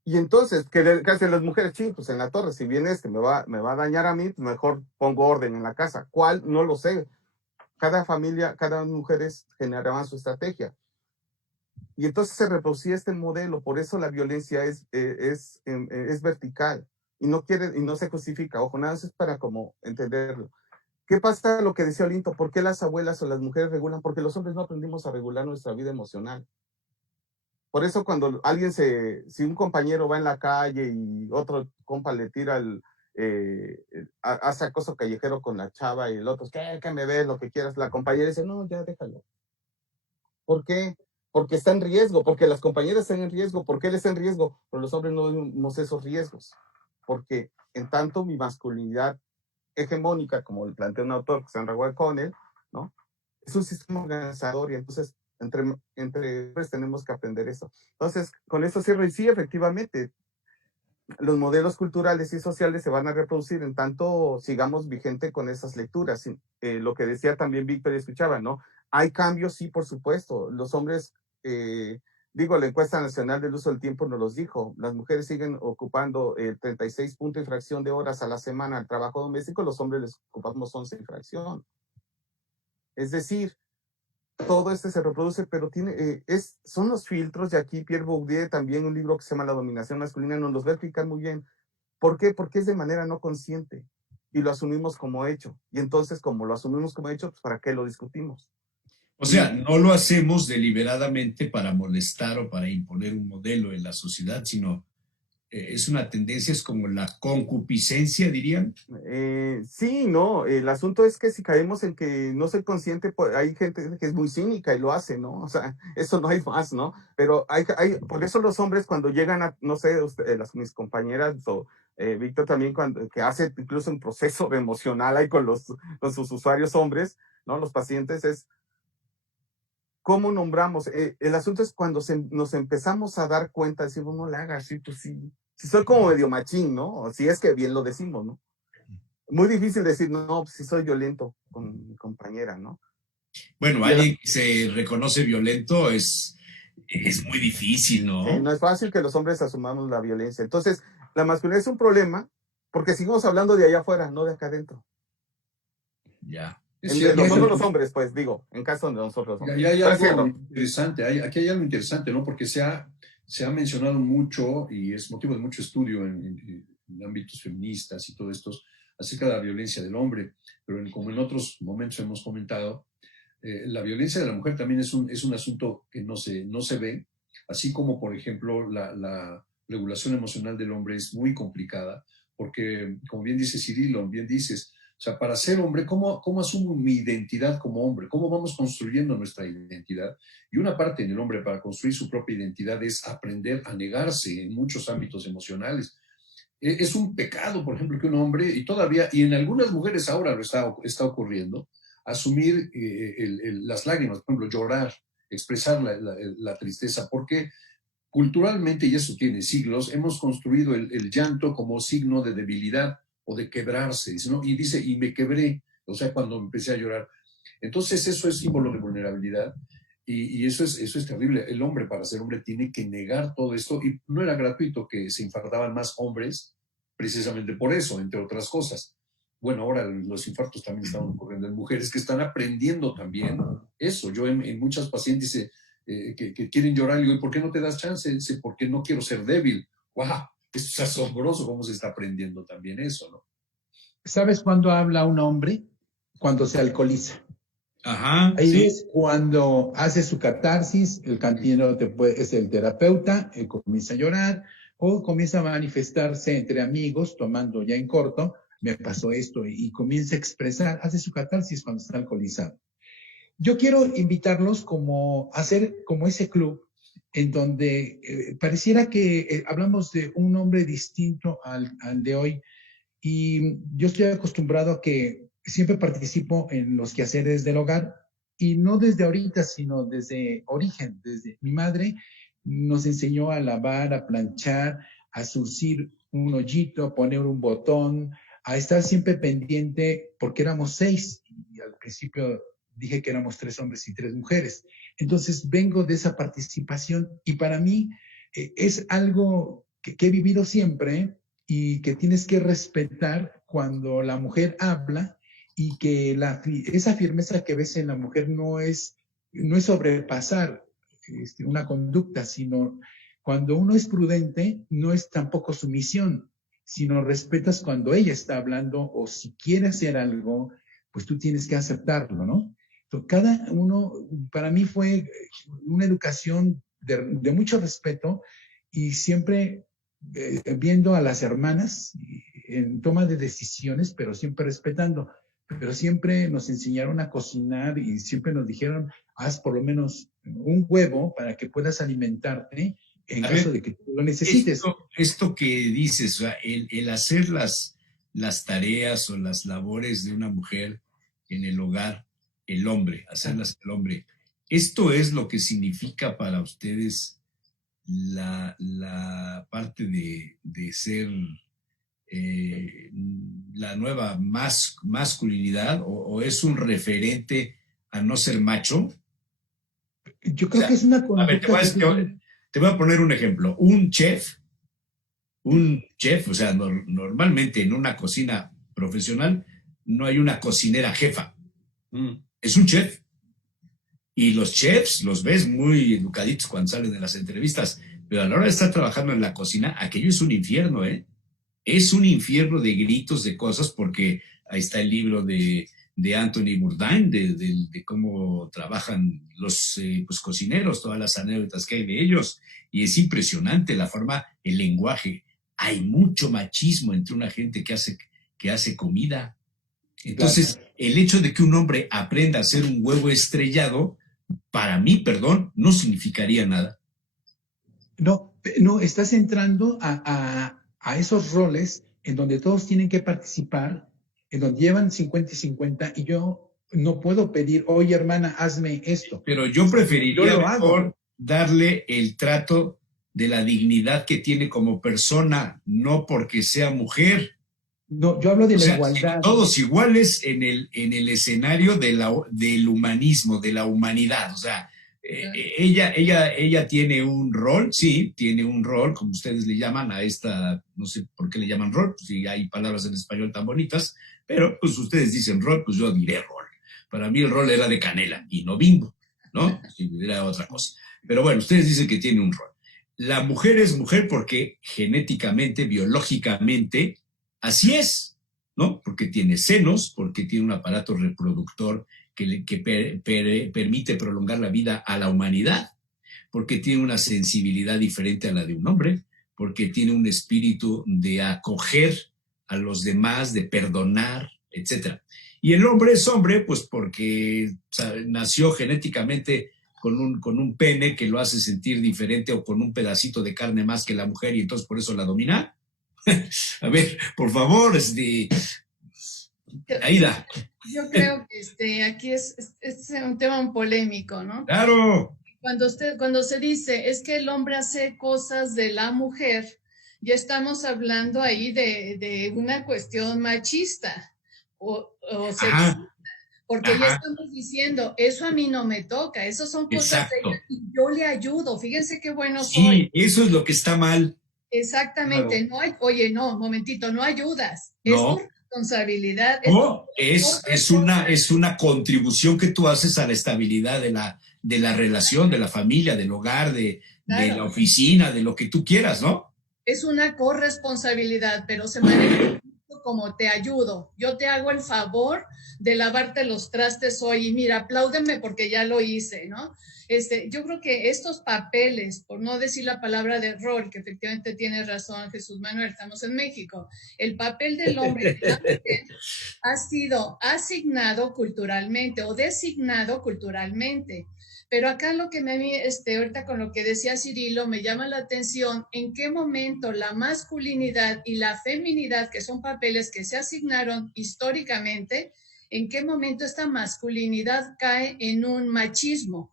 Y entonces, ¿qué hacen las mujeres? Sí, pues en la torre, si viene me va a dañar a mí, pues mejor pongo orden en la casa. ¿Cuál? No lo sé. Cada familia, cada mujer generaban su estrategia. Y entonces se reproducía este modelo, por eso la violencia es vertical y no se justifica. Ojo, nada, eso es para como entenderlo. ¿Qué pasa lo que decía Olinto? ¿Por qué las abuelas o las mujeres regulan? Porque los hombres no aprendimos a regular nuestra vida emocional. Por eso cuando si un compañero va en la calle y otro compa le tira hace acoso callejero con la chava y el otro, ¿qué me ves? Lo que quieras. La compañera dice, no, ya déjalo. ¿Por qué? Porque está en riesgo, porque las compañeras están en riesgo. ¿Por qué él está en riesgo? Pero los hombres no vemos esos riesgos. Porque en tanto mi masculinidad hegemónica, como plantea un autor, Sandra O'Connell, ¿no? Es un sistema organizador y entonces entre hombres tenemos que aprender eso. Entonces, con esto cierro. Y sí, efectivamente, los modelos culturales y sociales se van a reproducir en tanto sigamos vigente con esas lecturas. Lo que decía también Víctor y escuchaba, ¿no? Hay cambios, sí, por supuesto. Los hombres, la encuesta nacional del uso del tiempo nos los dijo, las mujeres siguen ocupando 36 puntos y fracción de horas a la semana al trabajo doméstico, los hombres les ocupamos 11 y fracción. Es decir, todo se reproduce, pero son los filtros, y aquí Pierre Bourdieu, también un libro que se llama La dominación masculina, nos los va a explicar muy bien. ¿Por qué? Porque es de manera no consciente y lo asumimos como hecho. Y entonces, como lo asumimos como hecho, pues ¿para qué lo discutimos? O sea, no lo hacemos deliberadamente para molestar o para imponer un modelo en la sociedad, sino es una tendencia, es como la concupiscencia, dirían. Sí, no, el asunto es que si caemos en que no soy consciente, pues, hay gente que es muy cínica y lo hace, ¿no? O sea, eso no hay más, ¿no? Pero por eso los hombres cuando llegan a, no sé, mis compañeras o Víctor también, que hace incluso un proceso emocional ahí con sus usuarios hombres, ¿no? Los pacientes es, ¿cómo nombramos? El asunto es cuando nos empezamos a dar cuenta, decimos, no le hagas, sí, pues sí. Si soy como medio machín, ¿no? O si es que bien lo decimos, ¿no? Muy difícil decir, no, pues si soy violento con mi compañera, ¿no? Bueno, alguien que se reconoce violento es muy difícil, ¿no? No es fácil que los hombres asumamos la violencia. Entonces, la masculinidad es un problema porque seguimos hablando de allá afuera, no de acá adentro. Ya. Los hombres, pues digo, en caso de nosotros. Y hay algo interesante, aquí hay algo interesante, ¿no? Porque se ha mencionado mucho y es motivo de mucho estudio en ámbitos feministas y todo esto acerca de la violencia del hombre, pero como en otros momentos hemos comentado, la violencia de la mujer también es un asunto que no se ve, así como, por ejemplo, la regulación emocional del hombre es muy complicada, porque, como bien dice Cirilo, bien dices, o sea, para ser hombre, ¿cómo asumo mi identidad como hombre? ¿Cómo vamos construyendo nuestra identidad? Y una parte en el hombre para construir su propia identidad es aprender a negarse en muchos ámbitos emocionales. Es un pecado, por ejemplo, que un hombre, y en algunas mujeres ahora lo está ocurriendo, asumir las lágrimas, por ejemplo, llorar, expresar la tristeza, porque culturalmente, y eso tiene siglos, hemos construido el llanto como signo de debilidad o de quebrarse, ¿no? Y dice, y me quebré, o sea, cuando empecé a llorar. Entonces eso es símbolo de vulnerabilidad y eso es terrible. El hombre, para ser hombre, tiene que negar todo esto y no era gratuito que se infartaban más hombres precisamente por eso, entre otras cosas. Bueno, ahora los infartos también están ocurriendo en mujeres que están aprendiendo también eso. Yo en muchas pacientes que quieren llorar, y digo, ¿y por qué no te das chance? Dice, porque no quiero ser débil. ¡Wow! Esto es asombroso cómo se está aprendiendo también eso, ¿no? ¿Sabes cuándo habla un hombre? Cuando se alcoholiza. Ajá. Ahí sí. es cuando hace su catarsis, el cantinero es el terapeuta, él comienza a llorar o comienza a manifestarse entre amigos, tomando ya en corto, me pasó esto, y comienza a expresar, hace su catarsis cuando está alcoholizado. Yo quiero invitarlos a hacer como ese club en donde pareciera que hablamos de un hombre distinto al de hoy, y yo estoy acostumbrado a que siempre participo en los quehaceres del hogar, y no desde ahorita, sino desde origen. Desde mi madre nos enseñó a lavar, a planchar, a surcir un hoyito, a poner un botón, a estar siempre pendiente, porque éramos 6, y al principio dije que éramos 3 hombres y 3 mujeres. Entonces vengo de esa participación, y para mí es algo que he vivido siempre, y que tienes que respetar cuando la mujer habla, y que esa firmeza que ves en la mujer no es sobrepasar una conducta, sino cuando uno es prudente, no es tampoco sumisión, sino respetas cuando ella está hablando, o si quiere hacer algo, pues tú tienes que aceptarlo, ¿no? Entonces, cada uno, para mí fue una educación de mucho respeto, y siempre viendo a las hermanas en toma de decisiones, pero siempre respetando. Pero siempre nos enseñaron a cocinar, y siempre nos dijeron, haz por lo menos un huevo para que puedas alimentarte en caso de que tú lo necesites. Esto que dices, o sea, el hacer las tareas o las labores de una mujer en el hogar, el hombre, hacerlas el hombre, ¿Esto es lo que significa para ustedes la parte de ser la nueva masculinidad o es un referente a no ser macho? Yo creo que es una A ver, conducta te voy a poner un ejemplo. Un chef, o sea, normalmente en una cocina profesional no hay una cocinera jefa. Es un chef. Y los chefs los ves muy educaditos cuando salen de las entrevistas, pero a la hora de estar trabajando en la cocina, aquello es un infierno, ¿eh? Es un infierno de gritos, de cosas, porque ahí está el libro de Anthony Bourdain, de cómo trabajan los pues, cocineros, todas las anécdotas que hay de ellos. Y es impresionante la forma, el lenguaje. Hay mucho machismo entre una gente que hace comida. Entonces, el hecho de que un hombre aprenda a hacer un huevo estrellado, para mí, perdón, no significaría nada. No, estás entrando a esos roles en donde todos tienen que participar, en donde llevan 50 y 50, y yo no puedo pedir, oye, hermana, hazme esto. Pero yo preferiría mejor darle el trato de la dignidad que tiene como persona, no porque sea mujer. No, yo hablo de la igualdad. Todos iguales en el escenario del humanismo, de la humanidad. O sea, ella tiene un rol, sí, tiene un rol, como ustedes le llaman a esta, no sé por qué le llaman rol, pues si hay palabras en español tan bonitas, pero pues ustedes dicen rol, pues yo diré rol. Para mí el rol era de canela y no Bimbo, ¿no? Si era otra cosa. Pero bueno, ustedes dicen que tiene un rol. La mujer es mujer porque genéticamente, biológicamente, así es, ¿no? Porque tiene senos, porque tiene un aparato reproductor que permite prolongar la vida a la humanidad, porque tiene una sensibilidad diferente a la de un hombre, porque tiene un espíritu de acoger a los demás, de perdonar, etc. Y el hombre es hombre, pues porque nació genéticamente con un pene que lo hace sentir diferente o con un pedacito de carne más que la mujer y entonces por eso la domina. A ver, por favor, Aida. Yo creo que aquí es un tema polémico, ¿no? Claro. Cuando se dice es que el hombre hace cosas de la mujer, ya estamos hablando ahí de una cuestión machista o sexista. Porque ya estamos diciendo, eso a mí no me toca, eso son cosas de ella y yo le ayudo, fíjense qué bueno soy. Sí, eso es lo que está mal. Exactamente, claro. Momentito, no ayudas, no. Es tu responsabilidad. No, es una contribución que tú haces a la estabilidad de la relación, de la familia, del hogar, de la oficina, de lo que tú quieras, ¿no? Es una corresponsabilidad, pero se maneja como te ayudo, yo te hago el favor de lavarte los trastes hoy y mira, apláudeme porque ya lo hice, ¿no? Yo creo que estos papeles, por no decir la palabra de rol, que efectivamente tiene razón Jesús Manuel, estamos en México, el papel del hombre y la mujer ha sido asignado culturalmente o designado culturalmente. Pero acá lo que ahorita con lo que decía Cirilo, me llama la atención en qué momento la masculinidad y la feminidad, que son papeles que se asignaron históricamente, en qué momento esta masculinidad cae en un machismo.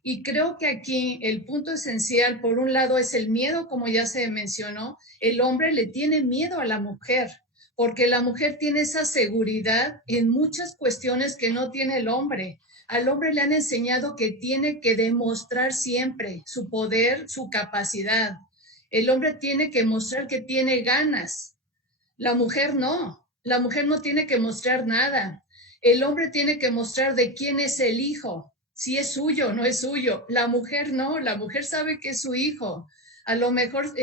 Y creo que aquí el punto esencial, por un lado, es el miedo, como ya se mencionó, el hombre le tiene miedo a la mujer, porque la mujer tiene esa seguridad en muchas cuestiones que no tiene el hombre. Al hombre le han enseñado que tiene que demostrar siempre su poder, su capacidad. El hombre tiene que mostrar que tiene ganas. La mujer no tiene que mostrar nada. El hombre tiene que mostrar de quién es el hijo, si es suyo o no es suyo. La mujer no, la mujer sabe que es su hijo. A lo mejor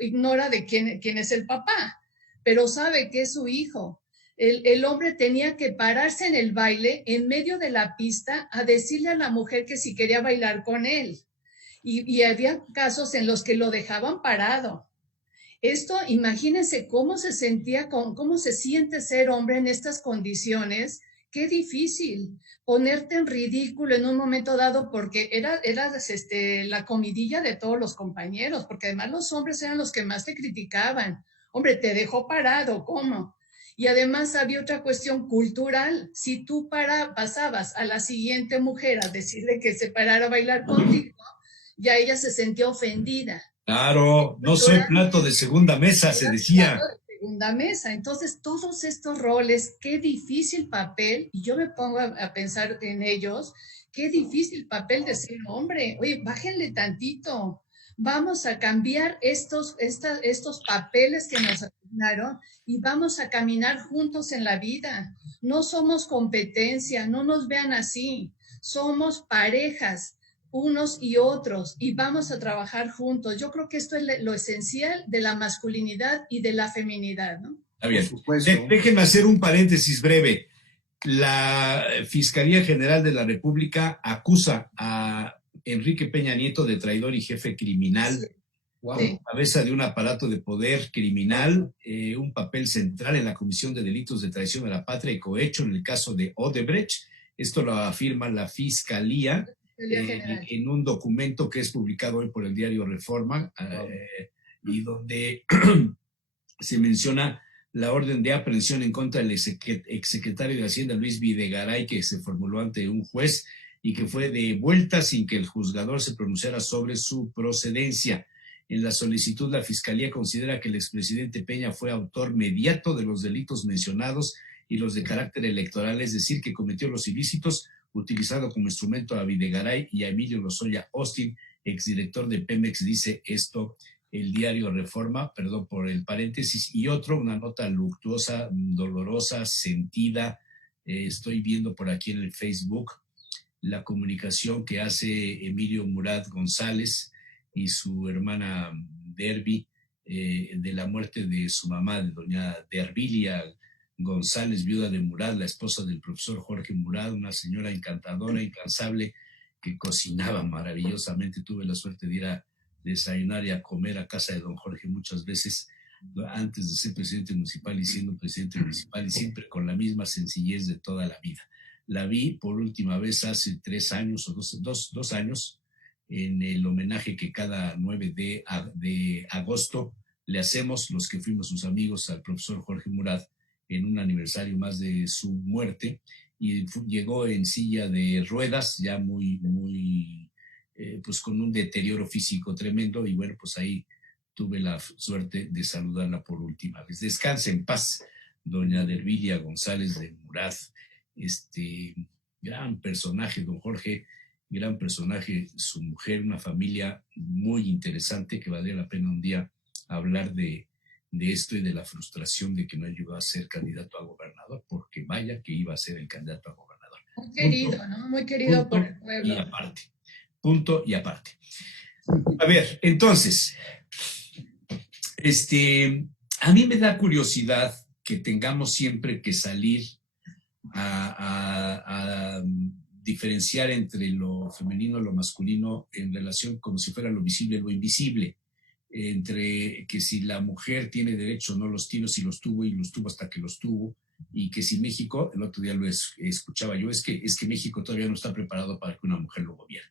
ignora de quién es el papá, pero sabe que es su hijo. El hombre tenía que pararse en el baile, en medio de la pista, a decirle a la mujer que si quería bailar con él. Y había casos en los que lo dejaban parado. Esto, imagínense cómo se sentía, cómo se siente ser hombre en estas condiciones. Qué difícil ponerte en ridículo en un momento dado porque era la comidilla de todos los compañeros, porque además los hombres eran los que más te criticaban. Hombre, te dejó parado, ¿cómo? Y además había otra cuestión cultural. Si tú pasabas a la siguiente mujer a decirle que se parara a bailar contigo, ya ella se sentía ofendida. Claro, no soy plato de segunda mesa, se decía. Segunda mesa. Entonces, todos estos roles, qué difícil papel, y yo me pongo a pensar en ellos, qué difícil papel de ser hombre. Oye, bájenle tantito. Vamos a cambiar estos papeles que nos asignaron y vamos a caminar juntos en la vida. No somos competencia, no nos vean así. Somos parejas unos y otros, y vamos a trabajar juntos. Yo creo que esto es lo esencial de la masculinidad y de la feminidad, ¿no? Está bien. Déjenme hacer un paréntesis breve. La Fiscalía General de la República acusa a Enrique Peña Nieto de traidor y jefe criminal, Sí. cabeza de un aparato de poder criminal, un papel central en la comisión de delitos de traición a la patria y cohecho en el caso de Odebrecht. Esto lo afirma la Fiscalía en un documento que es publicado hoy por el diario Reforma, y donde se menciona la orden de aprehensión en contra del exsecretario de Hacienda Luis Videgaray, que se formuló ante un juez y que fue devuelta sin que el juzgador se pronunciara sobre su procedencia. En la solicitud, la Fiscalía considera que el expresidente Peña fue autor mediato de los delitos mencionados y los de carácter electoral, es decir, que cometió los ilícitos utilizado como instrumento a Videgaray y a Emilio Lozoya Austin, exdirector de Pemex, dice esto el diario Reforma, perdón por el paréntesis, y otro, una nota luctuosa, dolorosa, sentida. Estoy viendo por aquí en el Facebook la comunicación que hace Emilio Murat González y su hermana Derby de la muerte de su mamá, de doña Derbilia González, viuda de Murat, la esposa del profesor Jorge Murat, una señora encantadora, incansable, que cocinaba maravillosamente. Tuve la suerte de ir a desayunar y a comer a casa de don Jorge muchas veces antes de ser presidente municipal y siendo presidente municipal, y siempre con la misma sencillez de toda la vida. La vi por última vez hace 3 años o 2 años en el homenaje que cada 9 de agosto le hacemos los que fuimos sus amigos al profesor Jorge Murat en un aniversario más de su muerte, y llegó en silla de ruedas, ya muy pues con un deterioro físico tremendo, y bueno, pues ahí tuve la suerte de saludarla por última vez. Descanse en paz, doña Derbilia González de Murat. Gran personaje, don Jorge, gran personaje, su mujer, una familia muy interesante que valdría la pena un día hablar de esto y de la frustración de que no llegó a ser candidato a gobernador, porque vaya que iba a ser el candidato a gobernador. Muy querido, ¿no? Muy querido por el pueblo. Y aparte. Punto y aparte. A ver, entonces, a mí me da curiosidad que tengamos siempre que salir a diferenciar entre lo femenino y lo masculino en relación como si fuera lo visible y lo invisible, entre que si la mujer tiene derecho o no los tiene, si los tuvo y los tuvo hasta que los tuvo, y que si México, el otro día lo escuchaba yo, es que México todavía no está preparado para que una mujer lo gobierne.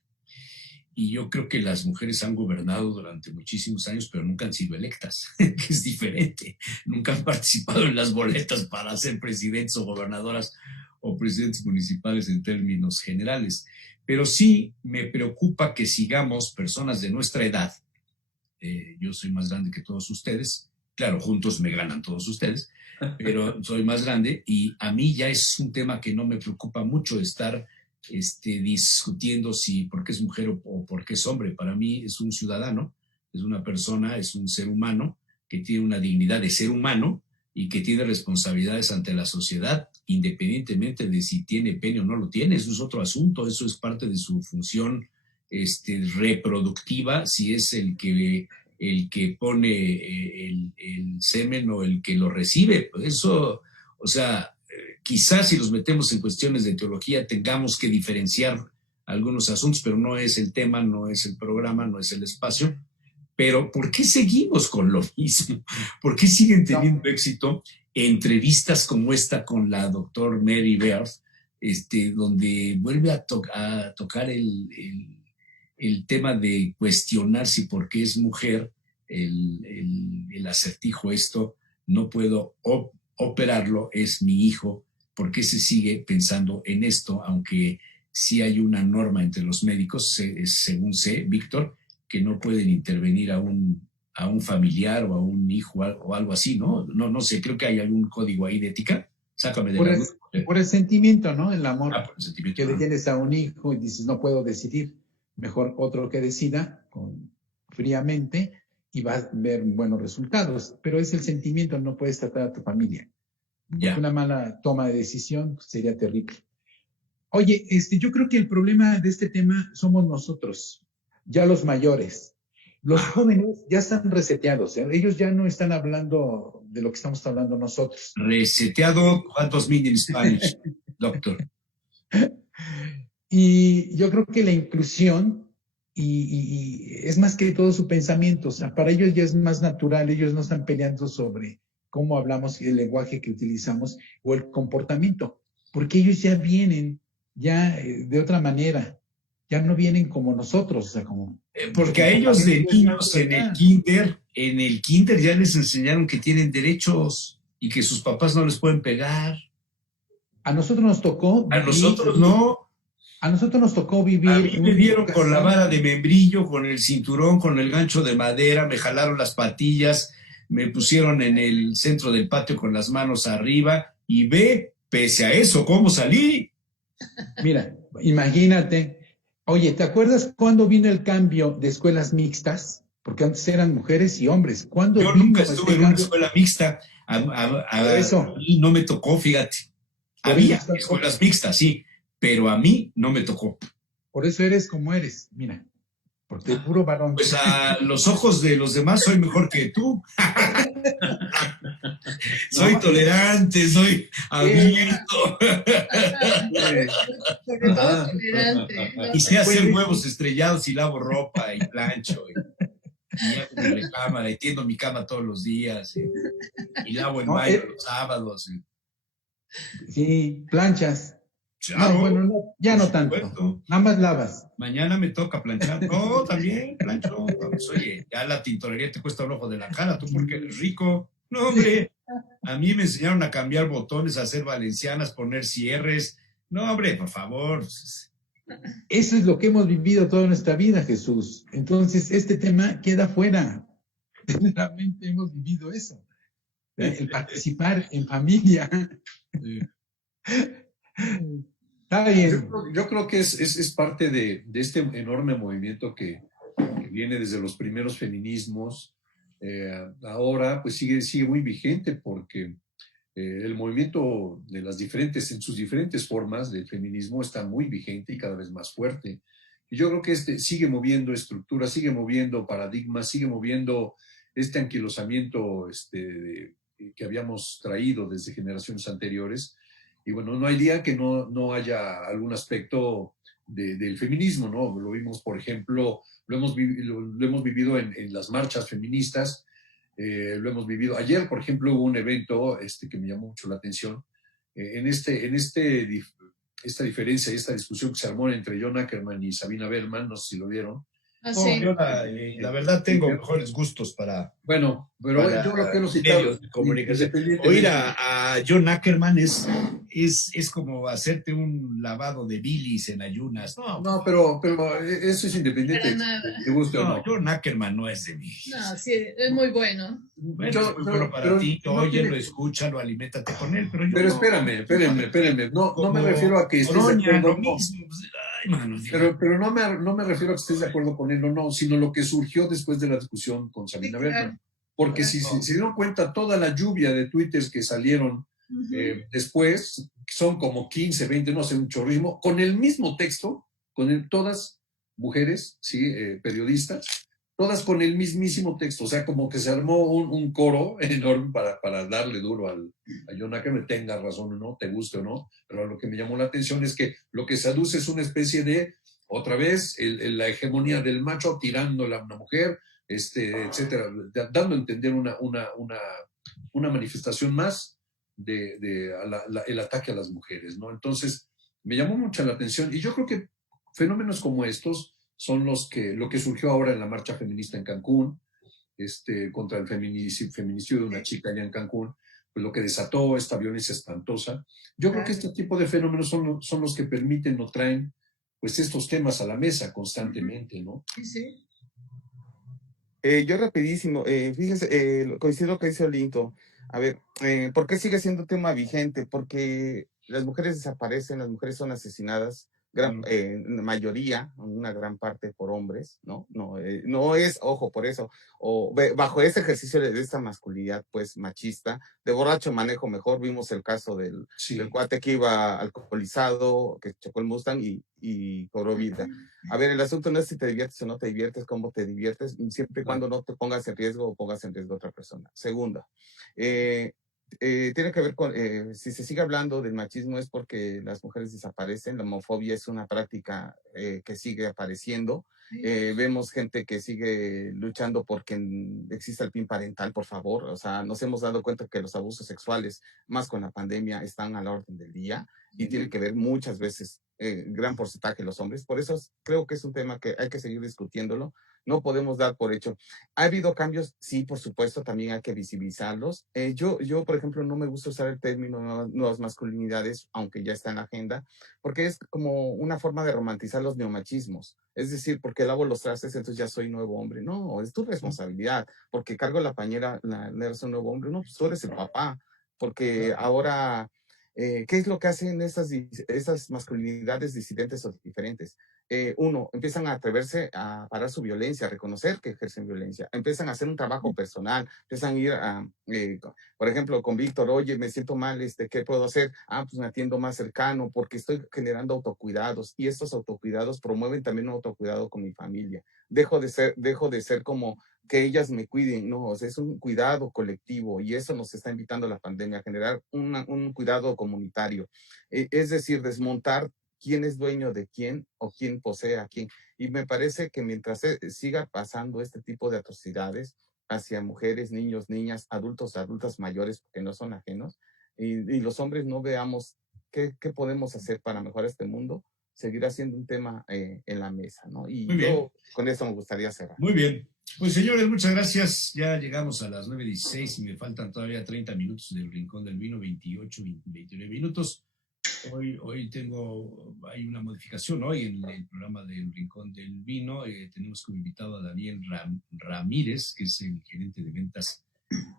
Y yo creo que las mujeres han gobernado durante muchísimos años, pero nunca han sido electas, que es diferente. Nunca han participado en las boletas para ser presidentes o gobernadoras o presidentes municipales en términos generales. Pero sí me preocupa que sigamos personas de nuestra edad. Yo soy más grande que todos ustedes. Claro, juntos me ganan todos ustedes, pero soy más grande, y a mí ya es un tema que no me preocupa mucho estar discutiendo si por qué es mujer o por qué es hombre. Para mí es un ciudadano, es una persona, es un ser humano que tiene una dignidad de ser humano y que tiene responsabilidades ante la sociedad, independientemente de si tiene pene o no lo tiene. Eso es otro asunto, eso es parte de su función reproductiva, si es el que pone el semen o el que lo recibe. Eso, o sea, quizás si los metemos en cuestiones de teología tengamos que diferenciar algunos asuntos, pero no es el tema, no es el programa, no es el espacio. Pero ¿por qué seguimos con lo mismo? ¿Por qué siguen teniendo éxito entrevistas como esta con la doctora Mary Beard, donde vuelve a tocar el tema de cuestionar si por qué es mujer el acertijo esto, no puedo operarlo es mi hijo. ¿Por qué se sigue pensando en esto? Aunque sí hay una norma entre los médicos, según sé, Víctor, que no pueden intervenir a un familiar o a un hijo o algo así, ¿no? No sé, creo que hay algún código ahí de ética. Sácame de la duda. Por el sentimiento, ¿no? El amor por el sentimiento, que le tienes a un hijo y dices, no puedo decidir. Mejor otro que decida fríamente y va a ver buenos resultados. Pero es el sentimiento, no puedes tratar a tu familia. Ya. Una mala toma de decisión sería terrible. Oye, yo creo que el problema de este tema somos nosotros, ya los mayores. Los jóvenes ya están reseteados, ¿eh? Ellos ya no están hablando de lo que estamos hablando nosotros. Reseteado, ¿cuántos mean in Spanish, doctor? Y yo creo que la inclusión y es más que todo su pensamiento. O sea, para ellos ya es más natural, ellos no están peleando sobre cómo hablamos y el lenguaje que utilizamos o el comportamiento, porque ellos ya vienen de otra manera, ya no vienen como nosotros, o sea, como... Porque a ellos de niños en el kinder ya les enseñaron que tienen derechos y que sus papás no les pueden pegar. A nosotros nos tocó... A nosotros no. A nosotros nos tocó vivir... A mí me dieron con la vara de membrillo, con el cinturón, con el gancho de madera, me jalaron las patillas, me pusieron en el centro del patio con las manos arriba y pese a eso, ¿cómo salí? Mira, imagínate... Oye, ¿te acuerdas cuándo vino el cambio de escuelas mixtas? Porque antes eran mujeres y hombres. ¿Cuándo Yo nunca estuve en una escuela mixta. Eso. A mí no me tocó, fíjate. Había escuelas mixtas, sí, pero a mí no me tocó. Por eso eres como eres, mira. Porque el puro varón. Pues a los ojos de los demás soy mejor que tú. Soy tolerante, soy abierto. Sobre todo tolerante. Y sé hacer huevos estrellados y lavo ropa y plancho. Y hago mi recámara y tiendo mi cama todos los días. Y lavo en mayo los sábados. Sí, planchas. Claro, no, bueno, no, ya no tanto. Supuesto. Nada más lavas. Mañana me toca planchar. No, también plancho. Pues, oye, ya la tintorería te cuesta un ojo de la cara. ¿Tú porque eres rico? No, hombre. A mí me enseñaron a cambiar botones, a hacer valencianas, poner cierres. No, hombre, por favor. Eso es lo que hemos vivido toda nuestra vida, Jesús. Entonces, este tema queda fuera. Realmente hemos vivido eso. El participar en familia. Está bien. Yo creo que es parte de este enorme movimiento que viene desde los primeros feminismos. Ahora pues sigue muy vigente porque el movimiento en sus diferentes formas del feminismo está muy vigente y cada vez más fuerte. Y yo creo que sigue moviendo estructuras, sigue moviendo paradigmas, sigue moviendo este anquilosamiento que habíamos traído desde generaciones anteriores. Y bueno, no hay día que no haya algún aspecto del feminismo, ¿no? Lo vimos, por ejemplo, lo hemos vivido en las marchas feministas, lo hemos vivido. Ayer, por ejemplo, hubo un evento que me llamó mucho la atención, esta diferencia y esta discusión que se armó entre John Ackerman y Sabina Berman, no sé si lo vieron. Sí. Yo la verdad tengo mejores gustos para... Bueno, pero para yo lo quiero citar. medios de comunicación. Oír a John Ackerman es como hacerte un lavado de bilis en ayunas. No, pero eso es independiente Para de gusto o no. John Ackerman no es de mí. No, sí, es muy bueno. Bueno, es muy bueno para ti. Óyelo, escúchalo, aliméntate con él. Pero espérame. No me refiero a que estés de acuerdo. Lo mismo. Ay, mano, pero no me refiero a que estés de acuerdo con él o no, sino lo que surgió después de la discusión con Sabina Berman. Porque si se dieron cuenta, toda la lluvia de twitters que salieron después, son como 15, 20, no sé, un chorrismo, con el mismo texto, todas mujeres, ¿sí? Periodistas, todas con el mismísimo texto, o sea, como que se armó un coro enorme para darle duro a John Ackerman, tenga razón o no, te guste o no, pero lo que me llamó la atención es que lo que se aduce es una especie de, otra vez, la hegemonía del macho tirándola a una mujer, etcétera, dando a entender una manifestación más el ataque a las mujeres, ¿no? Entonces, me llamó mucho la atención y yo creo que fenómenos como estos son lo que surgió ahora en la marcha feminista en Cancún, contra el feminicidio de una chica allá en Cancún, pues lo que desató esta violencia espantosa. Yo creo que este tipo de fenómenos son los que permiten o traen pues estos temas a la mesa constantemente, ¿no? Sí, sí. Yo rapidísimo, fíjese, coincido con lo que dice Olinto. A ver, ¿por qué sigue siendo un tema vigente? Porque las mujeres desaparecen, las mujeres son asesinadas, mayoría, una gran parte por hombres, ¿no? No es, ojo, por eso, bajo ese ejercicio de esta masculinidad, pues, machista, de borracho manejo mejor, vimos el caso del cuate que iba alcoholizado, que chocó el Mustang y cobró vida. A ver, el asunto no es si te diviertes o no te diviertes, cómo te diviertes, siempre y cuando no te pongas en riesgo o pongas en riesgo a otra persona. Segunda, tiene que ver con, si se sigue hablando del machismo es porque las mujeres desaparecen, la homofobia es una práctica que sigue apareciendo, vemos gente que sigue luchando porque exista el PIN parental, por favor, o sea, nos hemos dado cuenta que los abusos sexuales, más con la pandemia, están a la orden del día y tiene que ver muchas veces, gran porcentaje de los hombres, por eso creo que es un tema que hay que seguir discutiéndolo, no podemos dar por hecho. ¿Ha habido cambios? Sí, por supuesto, también hay que visibilizarlos. Yo, por ejemplo, no me gusta usar el término nuevas masculinidades, aunque ya está en la agenda, porque es como una forma de romantizar los neomachismos. Es decir, porque lavo los trastes, entonces ya soy nuevo hombre. No, es tu responsabilidad, porque cargo la pañera, eres un nuevo hombre. No, pues tú eres el papá, porque ahora, ¿qué es lo que hacen esas masculinidades disidentes o diferentes? Uno, empiezan a atreverse a parar su violencia, a reconocer que ejercen violencia, empiezan a hacer un trabajo personal, empiezan a ir a, por ejemplo, con Víctor, oye, me siento mal, ¿qué puedo hacer? Pues me atiendo más cercano porque estoy generando autocuidados y estos autocuidados promueven también un autocuidado con mi familia. Dejo de ser como que ellas me cuiden, no, o sea, es un cuidado colectivo y eso nos está invitando la pandemia a generar un cuidado comunitario, es decir, desmontar quién es dueño de quién o quién posee a quién. Y me parece que mientras siga pasando este tipo de atrocidades hacia mujeres, niños, niñas, adultos, adultas mayores, porque no son ajenos, y los hombres no veamos qué podemos hacer para mejorar este mundo, seguirá siendo un tema en la mesa, ¿no? Y yo con eso me gustaría cerrar. Muy bien. Pues señores, muchas gracias. Ya llegamos a las 9:16 y me faltan todavía 30 minutos del Rincón del Vino, 28, 29 minutos. Hoy hay una modificación hoy en el programa del Rincón del Vino. Tenemos como invitado a Daniel Ramírez, que es el gerente de ventas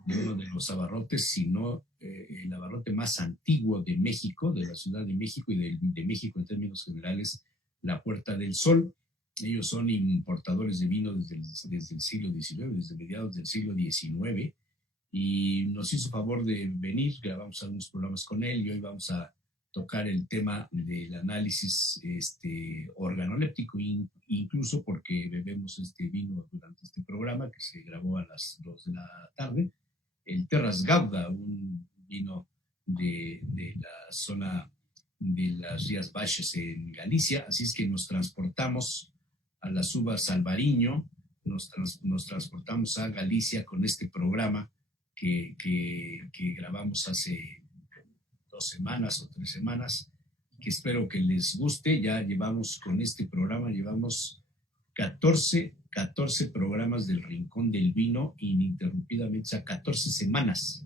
de uno de los abarrotes, sino el abarrote más antiguo de México, de la Ciudad de México y de México en términos generales, la Puerta del Sol. Ellos son importadores de vino desde el siglo XIX, desde mediados del siglo XIX, y nos hizo favor de venir. Grabamos algunos programas con él y hoy vamos a tocar el tema del análisis organoléptico, incluso porque bebemos este vino durante este programa que se grabó a las 2 de la tarde, el Terras Gauda, un vino de la zona de las Rías Baixas en Galicia, así es que nos transportamos a las uvas Albariño, nos transportamos a Galicia con este programa que grabamos hace 2 semanas o 3 semanas, que espero que les guste. Ya llevamos con este programa, 14 programas del Rincón del Vino ininterrumpidamente, o sea, 14 semanas,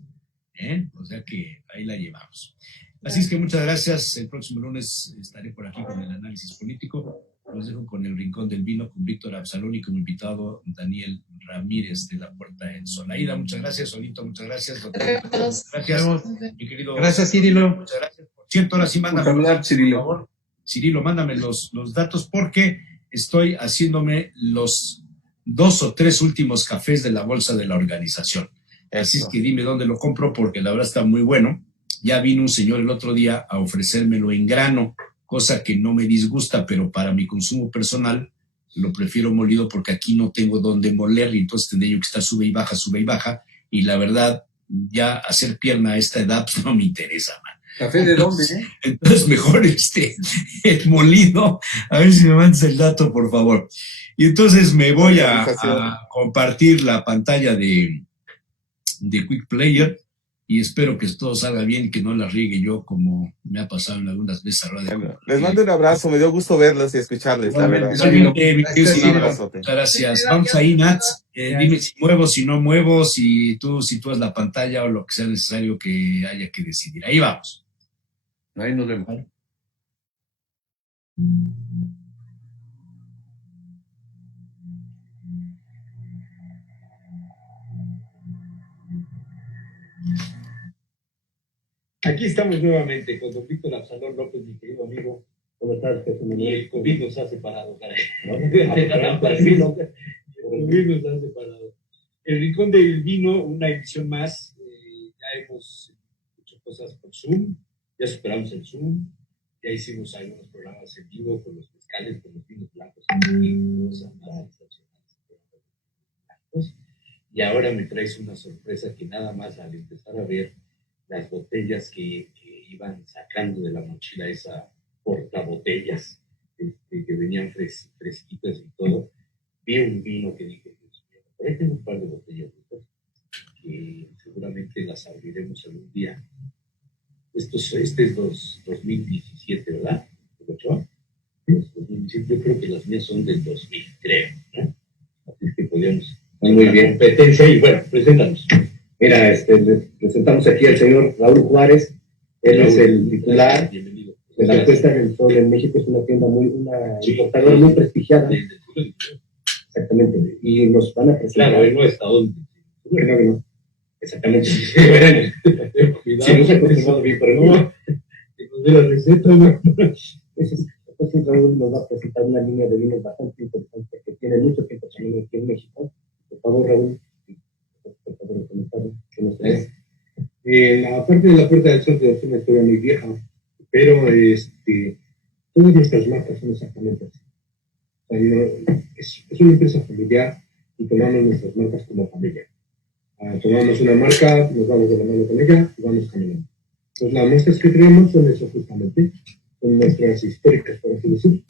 o sea que ahí la llevamos. Así es que muchas gracias. El próximo lunes estaré por aquí con el análisis político. Los dejo con el Rincón del Vino, con Víctor Absalón y como invitado Daniel Ramírez de la Puerta del Sol. Aida, muchas gracias. Solito, muchas gracias. Gracias, mi querido. Gracias, Cirilo. Muchas gracias. Por cierto, ahora sí, mándame, por favor. Cirilo, mándame los datos porque estoy haciéndome los 2 o 3 últimos cafés de la bolsa de la organización. Así es que dime dónde lo compro porque la verdad está muy bueno. Ya vino un señor el otro día a ofrecérmelo en grano, cosa que no me disgusta, pero para mi consumo personal lo prefiero molido porque aquí no tengo dónde moler y entonces tendría yo que estar sube y baja, y la verdad, ya hacer pierna a esta edad pues, no me interesa, man. ¿Café de dónde? Entonces mejor el molido, a ver si me mandas el dato, por favor. Y entonces me voy a compartir la pantalla de Quick Player y espero que todo salga bien y que no la riegue yo como me ha pasado en algunas veces a radio. Bueno, les mando un abrazo, me dio gusto verlos y escucharles, la verdad. Igualmente, mi querido Un Ciro, abrazote. muchas gracias. Vamos ahí, Nats. Dime si muevo, si no muevo, si tú sitúas la pantalla o lo que sea necesario que haya que decidir. Ahí vamos. Ahí nos vemos. Aquí estamos nuevamente con don Víctor Absalón López, mi querido amigo. ¿Cómo estás, Jesús? Y el COVID nos ha separado, caray. El COVID nos ha separado. El Rincón del Vino, una edición más. Ya hemos hecho cosas por Zoom, ya superamos el Zoom, ya hicimos algunos programas en vivo con los mezcales, con los vinos blancos, y ahora me traes una sorpresa que nada más al empezar a ver las botellas que iban sacando de la mochila, esa portabotellas que venían fresquitas y todo, vi un vino que dije, por ahí tengo un par de botellas que seguramente las abriremos algún día. Este es 2017, ¿verdad? ¿8? Yo creo que las mías son del 2000, creo, ¿no? Así es que podríamos... Muy bien. Competencia y bueno, preséntanos. Mira, les presentamos aquí al señor Raúl Juárez. Él es el titular Bienvenido. de la Puesta del Sol en México. Es una tienda importadora muy prestigiada. Exactamente. Y nos van a presentar. Claro, él no está donde. No. Exactamente. Cuidado. Si no se ha continuado bien, pero no. Que nos dé la receta, ¿no? Entonces Raúl nos va a presentar una línea de vinos bastante interesante que tiene mucho tiempo también aquí en México. Por favor, Raúl, por favor, ¿qué nos traes? La parte de la Puerta del Sol es una historia muy vieja, pero todas nuestras marcas son exactamente así. O sea, es una empresa familiar y tomamos nuestras marcas como familia. Tomamos una marca, nos vamos de la mano con ella y vamos caminando. Entonces, las muestras que tenemos son eso justamente, son nuestras históricas, por así decir.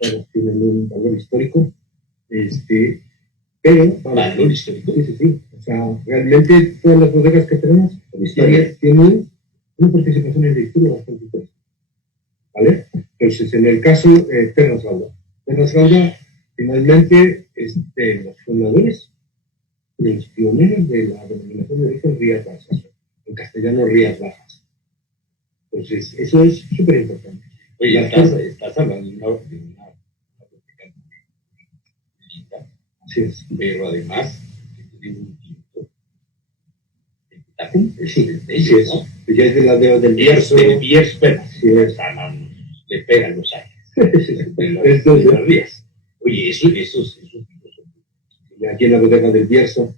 Todas tienen un valor histórico, pero... ¿Valor histórico? Sí. O sea, realmente todas las bodegas que tenemos tienen una participación en la historia bastante interesante. ¿Vale? Entonces, en el caso, Terras Gauda, finalmente, los fundadores, los pioneros de la denominación de origen Rías Bajas, en castellano Rías Bajas. Entonces, eso es súper importante. Oye, estás hablando de una linda, así es, pero además, tiene un tinto. Sí, ya es de la del Bierzo. Del Bierzo, bueno, le pegan los años. Estos de las Rías. Oye, esos aquí en la bodega del Bierzo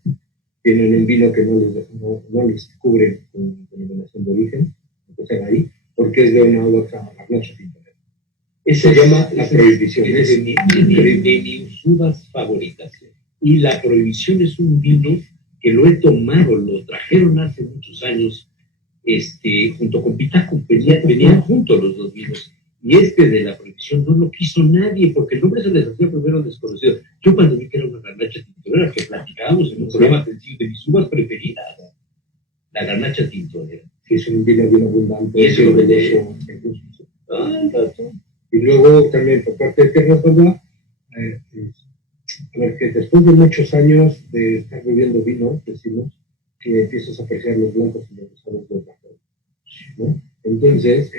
tienen un vino que no les cubre con denominación de origen, empezar ahí, porque es de una uva garnacha tintonera. Eso se llama la prohibición. Es de mis uvas favoritas. Y la prohibición es un vino que lo he tomado, lo trajeron hace muchos años, junto con Pitaco, venían juntos los dos vinos. Y de la prohibición no lo quiso nadie, porque el nombre se les hacía primero desconocido. Yo cuando vi que era una garnacha tintonera, que platicábamos en un programa de mis uvas preferidas, la garnacha tintonera. Que es un vino bien abundante. Y eso y luego también por parte de Terras Gauda, a ver, que después de muchos años de estar bebiendo vino, decimos, que empiezas a apreciar los blancos y los rosados de otra forma, ¿no? Entonces,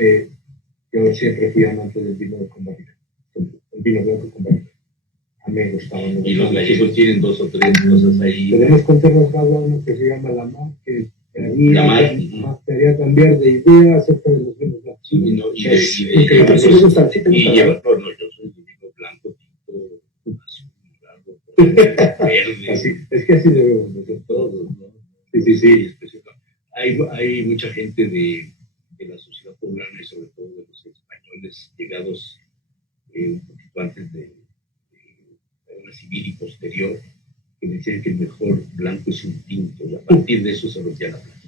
yo siempre fui amante del vino con barrica, el vino blanco con barrica. A mí me gustaba. Y los gallegos tienen 2 o 3 cosas ahí. Tenemos con Terras Gauda uno que se llama La Mar, que quería cambiar de idea acerca de los vinos blancos. Sí, no, y me gusta. Sí, yo soy de vino blanco, tinto, azul, verde. Así, es que así debemos de ser todos, ¿no? Sí. Hay mucha gente de la sociedad poblana y sobre todo de los españoles llegados un poquito antes de la guerra civil y posterior, que decían que el mejor blanco es un tinto, y a partir de eso se rompía la plata.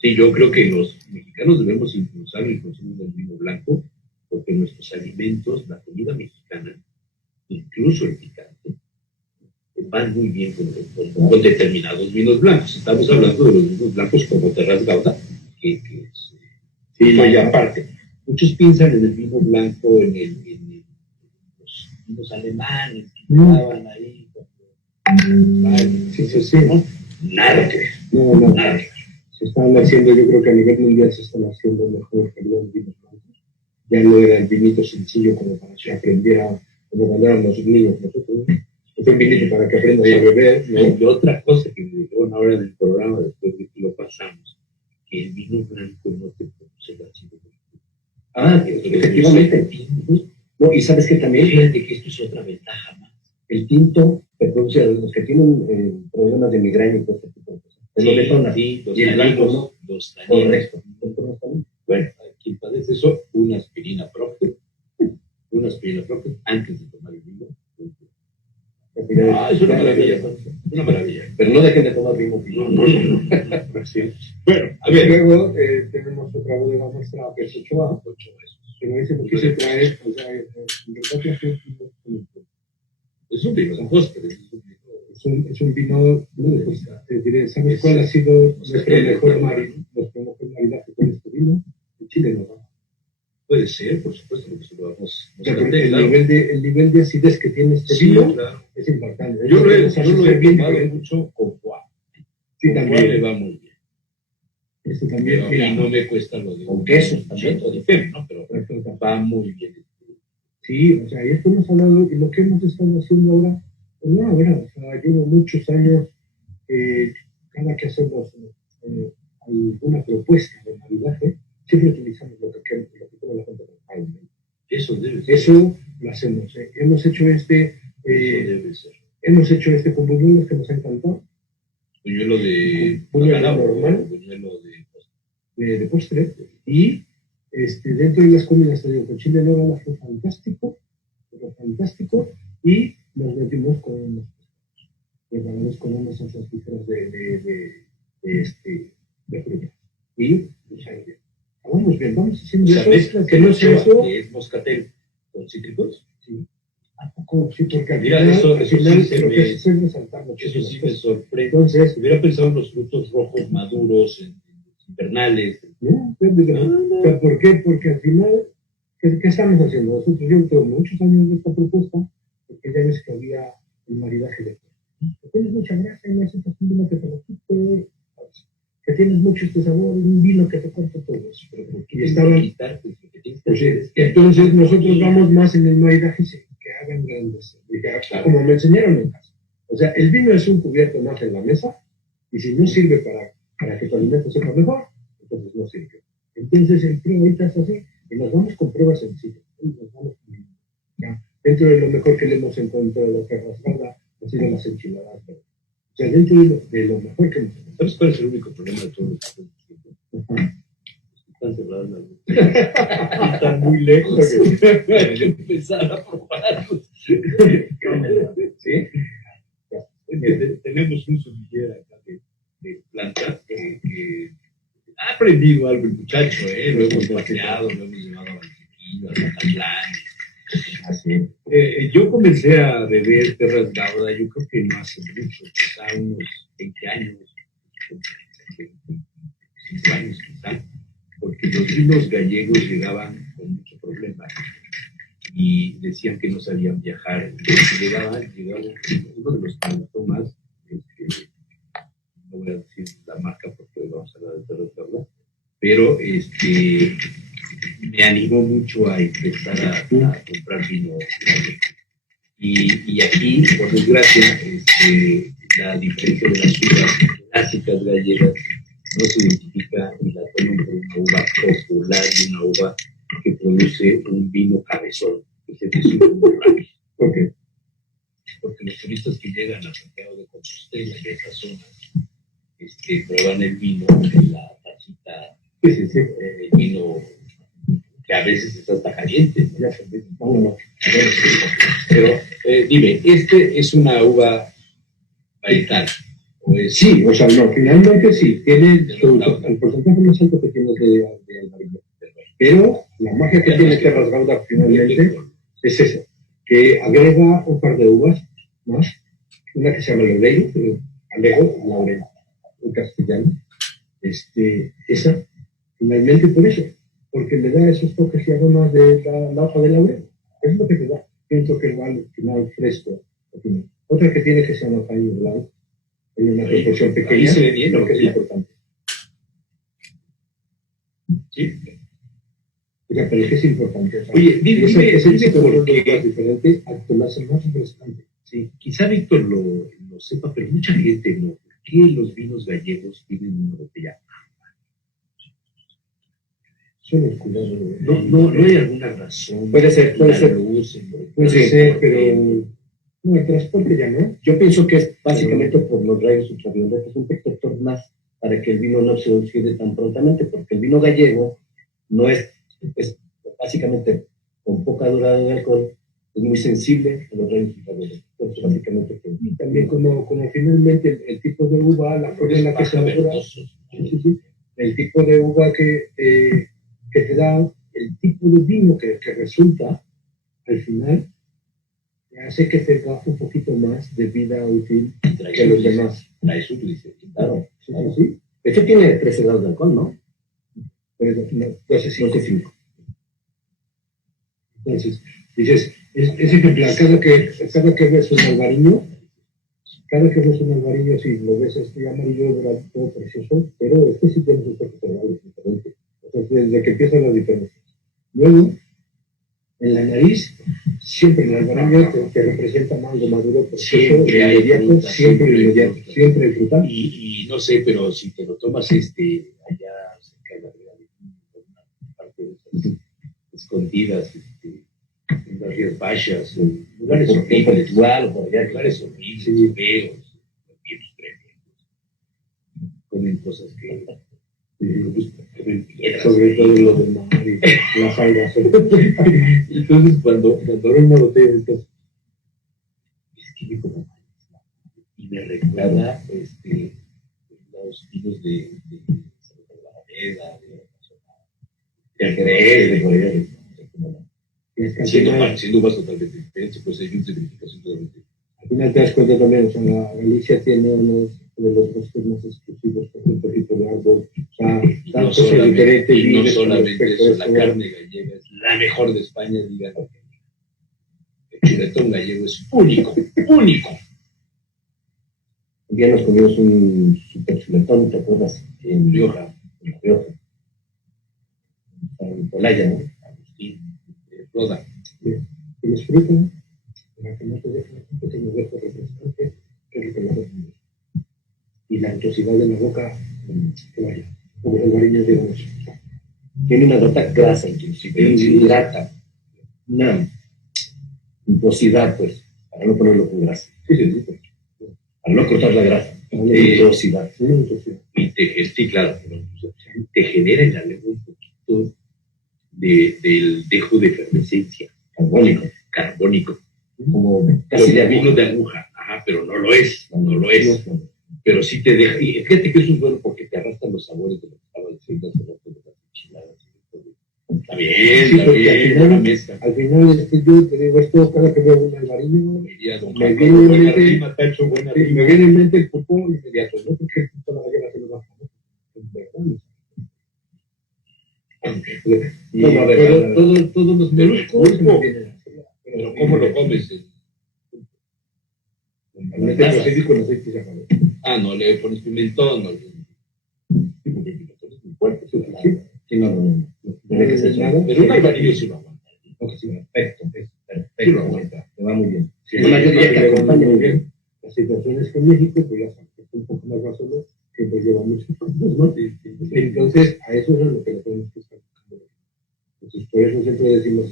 Sí, yo creo que los mexicanos debemos impulsar el consumo del vino blanco, porque nuestros alimentos, la comida mexicana, incluso el picante, van muy bien con determinados vinos blancos. Estamos hablando de los vinos blancos como Terras Gauda, que es, sí, y aparte. Muchos piensan en el vino blanco, en los vinos alemanes que estaban ahí. Sí. ¿No? Nada que ver. No. Nada. Se están haciendo, yo creo que a nivel mundial se están haciendo mejor calidad de vinos blancos. Ya no era el vinito sencillo como para que aprendiera, como cuando eran los niños. Nosotros, es un vinito para que aprendas a beber. ¿No? Y otra cosa que me dijeron ahora en el programa, después de que lo pasamos, que el vino blanco no te produce el ácido. Efectivamente. No, y sabes que también, fíjate que esto es otra ventaja más. el tinto te produce a los que tienen problemas de migraña y todo este tipo de cosas. Te lo detona. Sí, y el blanco no. Los taninos. Correcto. Bueno, quien padece eso, una aspirina Procter antes de tomar el vino. Es una maravilla. Una maravilla. Pero no dejen de tomar vino. No. Sí. Bueno, a ver, luego tenemos otra bodega nuestra que es Ochoa. Que me dice, ¿por qué se trae? O sea, es un vino de postre. Es un vino no de postre. Te diré, ¿sabes cuál ha sido nuestro mejor maridaje con este vino? El chile no va. Puede ser, por supuesto, porque se lo vamos a el nivel de acidez que tiene este vino claro. es importante. Yo lo he tomado mucho con guau. Sí, también le va muy bien. Este también, pero, y no me cuesta lo de con queso también, de fem, ¿no? Pero va muy bien. Sí, o sea, y esto hemos hablado, y lo que hemos estado haciendo ahora, pues no ahora, o sea, llevo muchos años, cada que hacemos alguna propuesta de maridaje, siempre utilizamos lo que come la gente con Jaime. Eso debe ser. Eso lo hacemos. Hemos hecho hemos hecho este con buñuelos que nos ha encantado. Buñuelo de buñuelo normal, buñuelo de postre. Y dentro de las comidas, te digo, con chile nogada fue fantástico, y nos metimos con unos pescados, preparados con unas salsas ligeras de fruta. Y pues ahí bien. Vamos bien, vamos haciendo eso, que no sea eso. ¿Es moscatel con cítricos? Sí. ¿A poco? Sí, porque al mira, final, eso sí me sorprende. Entonces, hubiera pensado en los frutos rojos maduros, invernales. No, ¿por qué? Porque al final, ¿qué estamos haciendo? Nosotros, yo tengo muchos años de esta propuesta, porque ya ves que había el maridaje de tienes mucha grasa y necesitas un vino que te lo quite, que tienes mucho sabor y un vino que te corte todo eso. Y estaban, entonces nosotros vamos más en el maridaje que hagan grandes, como me enseñaron en casa. O sea, el vino es un cubierto más en la mesa, y si no sirve para que tu alimento sepa mejor, entonces no sirve. Entonces el prueba ahorita es así, y nos vamos con pruebas sencillas. Dentro de lo mejor que le hemos encontrado a Terras Gauda, ha sido las enchiladas. O sea, dentro de lo mejor que hemos encontrado. ¿Sabes cuál es el único problema de todos los que están cerradas las botellas? Están muy lejos. Hay que empezar a probarlos. ¿Sí? Tenemos un sumiller acá de plantas que ha aprendido algo el muchacho, lo hemos paseado, lo hemos llevado a Valsequillo, a Zacatlán. Así. Yo comencé a beber Terras Gauda, yo creo que no hace mucho, quizá unos 20 años, 5 años quizá, porque los vinos gallegos llegaban con mucho problema y decían que no sabían viajar. Llegaba uno de los que me gustó más, no voy a decir la marca porque vamos a hablar de Terras Gauda, pero me animó mucho a empezar a comprar vino. Y aquí, por desgracia, la diferencia de las uvas clásicas gallegas no se identifica y la toman por una uva popular y una uva que produce un vino cabezón, que se dice un borraje. ¿Por qué? Porque los turistas que llegan a Santiago de Compostela y de esas zonas prueban el vino en la tacita, el vino que a veces está hasta caliente. ¿No? Pero dime, ¿es una uva varietal? Sí, o sea, no, finalmente sí, tiene el porcentaje más alto que tiene de amarillo. Pero la magia que tiene Terras Gauda finalmente es eso, que agrega un par de uvas más una que se llama Laureiro, Alejo, Laurel, en castellano. Esa, finalmente por eso, porque le da esos toques y aromas de la hoja de laurel. Es lo que te da. Tiene un toque al final fresco. Otra que tiene que se llama Caño Blanco, en una proporción pequeña. Ahí se ve bien, lo que ¿no? es importante. Sí. Pero es que es importante. Oye, dime por qué. Es diferente al que lo hace más refrescante. Sí, quizá Víctor lo sepa, pero mucha gente no. ¿Por qué los vinos gallegos tienen una botella? No hay alguna razón. Puede ser. Puede ser, pero no, el transporte ya no. Yo pienso que es básicamente por los rayos ultravioletas, un protector más para que el vino no se oxide tan prontamente, porque el vino gallego no es básicamente con poca durada de alcohol, es muy sensible a los rayos ultravioletas. Entonces, básicamente, y también como finalmente el tipo de uva, la forma en la que se madura, el tipo de uva que te da, el tipo de vino que resulta al final, hace que tenga un poquito más de vida útil que los demás. Trae su glicerina, claro. Sí. De hecho, tiene 13 grados de alcohol, ¿no? Pero no, 12,5. Entonces, dices, es ejemplar, cada que ves un albariño, sí, lo ves amarillo, dorado, todo precioso, pero sí tiene un toque herbal diferente. Entonces, desde que empiezan las diferencias. Luego, en la nariz, siempre el albariño te representa mango maduro, precioso, inmediato, siempre el frutal. Y no sé, pero si te lo tomas allá cerca de la una parte de esas escondidas, en las Rías Baixas, en lugares horribles, lugares horribles, feos, comen cosas que sobre todo lo del mar y las algas. Entonces, cuando abro una botella de estas, es que me como y me recuerda los vinos de Alameda, de Jerez, siendo uvas totalmente diferentes, pues hay una identificación totalmente. Al final te das cuenta también, o sea, la Galicia tiene unos de los bosques más exclusivos por cierto tipo de árbol, o sea, no solamente eso, la carne gallega es la mejor de España, digan. El chuletón gallego es único. Un día nos comimos un super chuletón, ¿te acuerdas? En Rioja. En Polaya, ¿no? Agustín, Roda. Tienes fruta, para que no te deje un pequeño hueco refrescante, que es lo que lo hace. Y la antosidad de la boca, que vaya, como el albariño, digamos. Tiene una nota grasa, inclusive, hidrata. Una untuosidad, pues, para no ponerlo con grasa. Sí. Para no cortar la grasa. Untuosidad. Sí, claro. Te genera en la lengua un poquito del dejo de efervescencia. Carbónico. Como casi de vino de aguja. Ajá, pero no lo es. Pero sí te deja. Y fíjate que eso es bueno porque te arrastran los sabores de lo que estaba diciendo hace rato de las enchiladas. Está bien, al final, yo te digo esto, cada que veo un albariño, me viene en mente el pulpo inmediato, ¿no? Porque el pulpo la gallega se lo baja, ¿no? Todos los pulpo. Pero ¿cómo lo comes? No le pones pimentón. No. Sí, porque el pimentón es muy fuerte. Sí, no. Pero un albariño sí lo aguanta. Perfecto. Te va muy bien. Yo diría que acompaña muy bien. Las situaciones que en México, pues ya sabes, un poco más basado, que pues lleva muchos puntos, ¿no? Entonces, a eso es lo que le tenemos que estar buscando. Entonces, por eso siempre decimos,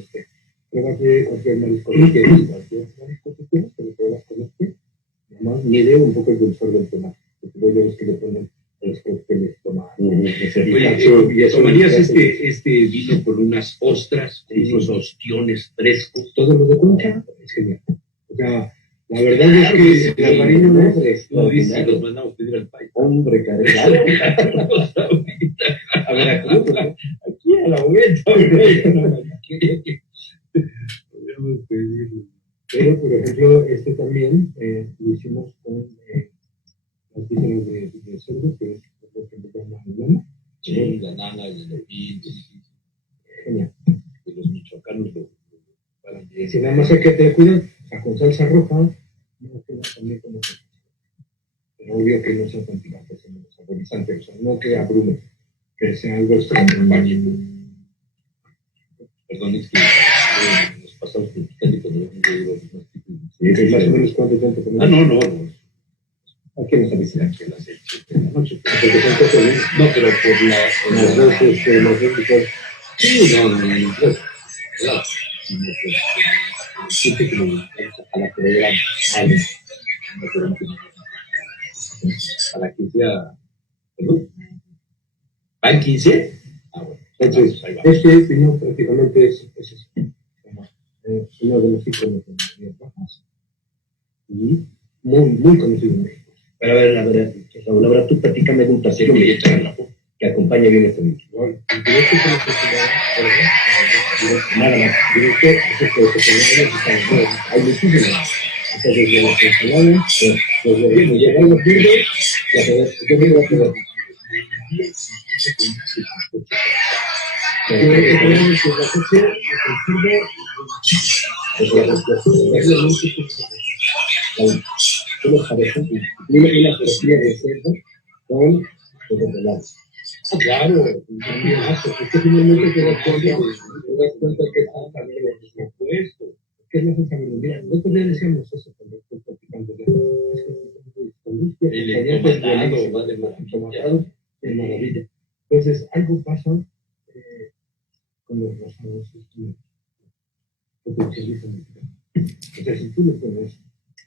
pruébate cualquier marisco que quieras, que lo pruebas con además, mide un poco el dulzor del tomate, porque luego ya ves que le ponen los cócteles tomate. Oye, ¿tomarías este vino con unas ostras, con unos ostiones frescos? Todo lo de concha es genial. O sea, la verdad es que el albariño no es. Lo dice, los mandamos pedir al país. Hombre, cargado. A Veracruz, aquí a la vuelta, podríamos pedir Pero, por ejemplo, también lo hicimos con las vísceras de cerdo, que es lo que le llaman lana. Sí, la nana, el lepín, Genial. de los michoacanos para bien. Si nada más hay que tener cuidado, o sea, con salsa roja, no queda también como que. Pero obvio que no sea tan picante, sino saborizante, o sea, no que abrume, que sea algo extraño. Perdón, es que nos pasamos por picante cuando hemos leído algunos tipos. Sí, más o menos cuánto tiempo tenemos. No. Aquí nos avisa. Aquí a las 7 de la noche. Porque son cosas bien. No, pero por Las dos, los dos, Sí, no, claro. Siempre que me a la que le digan para que sea, perdón, ¿van 15? Ah, bueno. Entonces, Ahí va. este vino prácticamente es eso. Uno de los iconos de las Rías Bajas. Y muy conocido en México. Pero a ver, Raúl, ahora tú platícame de un tercero que acompaña bien este vino. Directo con los Nada más. directo, hay muchísimas. Entonces, de los ensaladas, llegar a los verdes, ya sabes, yo me voy a quedar. ¿Qué les parece? Una tortilla de cerdo con verdes. Ah, claro, es que finalmente te das cuenta que están también los puestos. ¿Qué es la salsa verde? Mira, nosotros ya decíamos eso cuando estoy platicando de El entomatado va de maravilla. de maravilla. Entonces, algo pasa con los rosados que potencializan. O sea, si tú le pones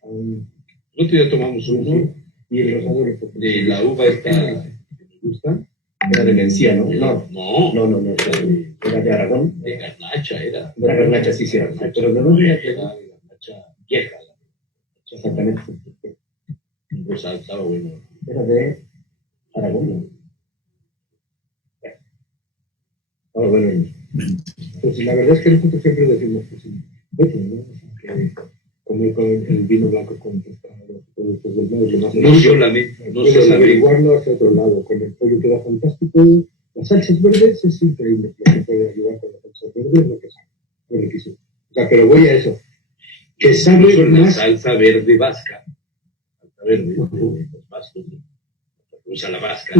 a un... Nosotros ya tomamos uno y el rosado lo de la uva esta que me gusta. Era de Mencía, ¿no? No. Era de Aragón. De garnacha era. De la garnacha, sí, Pero pero de dónde era de garnacha vieja. exactamente. Rosado estaba bueno. Era de Aragón, ¿no? Ah, bueno. Pues la verdad es que nosotros siempre decimos que sí. ¿No? Que comer con el vino blanco con pescado, productos del mar, es lo más No solamente. puedes averiguarlo hacia otro lado. Con el pollo queda fantástico. Las salsas verdes es increíble. Lo que puede ayudar con las salsas verdes, lo que sabe. Es riquísimo. O sea, pero voy a eso. Que sabe la más. salsa verde vasca. Salsa verde de los vascos. Usa la vasca.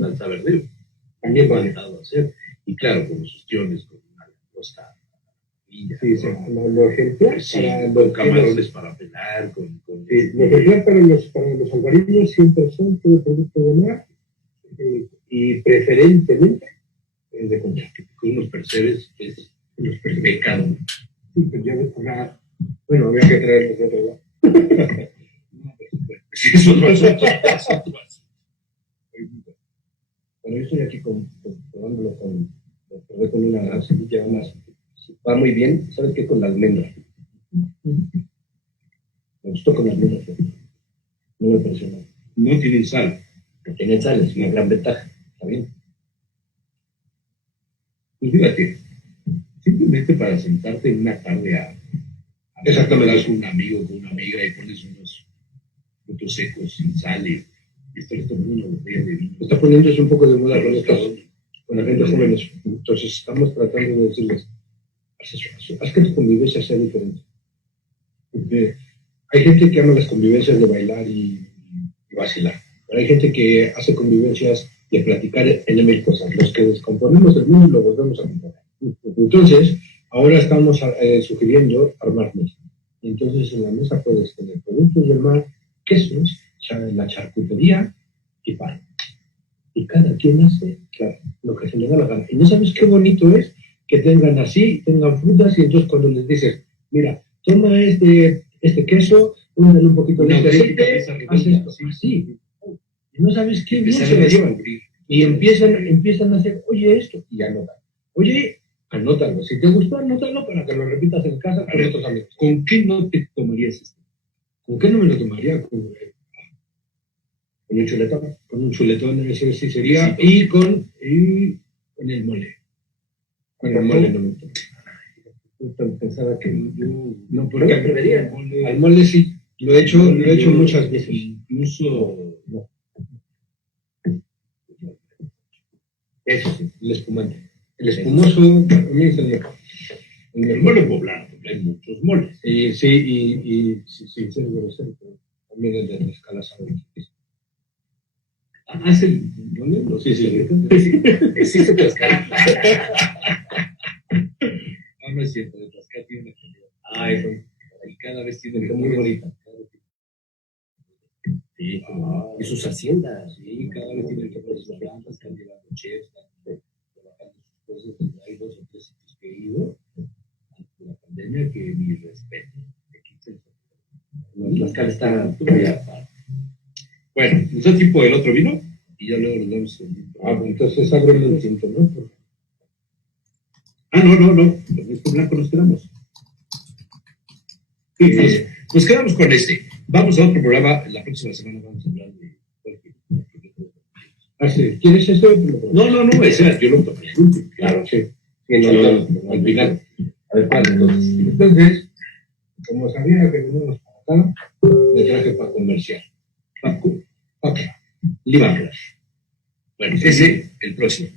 Salsa verde. También vale. Hacer. Y claro, con sus tiones, con una langosta. Sí, lo ejemplar Sí, para con los camarones para pelar, sí, lo ejemplar para los alvarillos siempre son todo producto de mar y preferentemente de concha. con unos percebes que es pecado. Sí, pero ya ves, bueno, había que traerlos de otro lado. Sí, es otro asunto. Bueno, yo estoy aquí probándolo con una semilla más. Va muy bien, ¿sabes qué? Con la almendra. Me gustó con la almendra. No me pareció nada. No tienen sal. No tiene sal, es una gran ventaja. Está bien. Pues fíjate, simplemente para sentarte en una tarde a Exactamente. con un amigo, con una amiga y pones unos frutos secos sin sal y estás tomando una botella de vino. Está poniéndose un poco de moda Con con la gente joven. Entonces estamos tratando de decirles, haz que tu convivencia sea diferente. Porque hay gente que ama las convivencias de bailar y vacilar. Pero hay gente que hace convivencias de platicar en mil cosas. Los que descomponemos el mundo y lo volvemos a componer. Entonces, ahora estamos sugiriendo armar mesa. Y entonces en la mesa puedes tener productos del mar, quesos, la charcutería y pan. Y cada quien hace, claro, lo que se le da la gana. Y no sabes qué bonito es que tengan así, tengan frutas, y entonces cuando les dices, mira, toma este queso, úndale un poquito de aceite, haz esto, así. Y no sabes qué bien se lo llevan. Y empiezan a hacer, oye, esto, y anotan. Oye, anótalo. Si te gustó, anótalo para que lo repitas en casa con otros amigos. ¿Con qué no te tomarías esto? ¿Con qué no me lo tomaría? Con un chuletón. Con un chuletón, ese sí sería. Y con el mole. Con el mole no me tomo. Pensaba que No, porque al mole sí. lo he hecho muchas veces. Incluso no. Eso sí, el espumante. El espumoso para mí es el mejor. El mole poblano, porque hay muchos moles. Sí, sí, debe ser, pero también el de Tlaxcala sabe muchísimo. ¿Es el mole? No, Sí. Existe Tlaxcala. No es cierto, de Tlaxcala tiene una calidad. Eso. Y cada vez tiene Muy bonita. Sí, y sus haciendas, sí, cada vez tienen que poner sus plantas, están llevando chefs, están trabajando sus cosas. Hay 2 o 3 sitios que he ido ante la pandemia que mi respeto. Tlaxcala está Bueno, nos da tiempo el otro vino y ya luego nos damos el entonces ábrele un tinto, ¿no? no. Este blanco nos quedamos. Sí, nos quedamos con este. Vamos a otro programa. La próxima semana vamos a hablar de. Sí. ¿Quieres eso? No, ese yo lo tomé. Claro, sí. Al final. Adecuado, entonces, como sabía que venimos para acá, me traje para comercial. Paco. Ok. Lima Crash. Bueno, ese el próximo.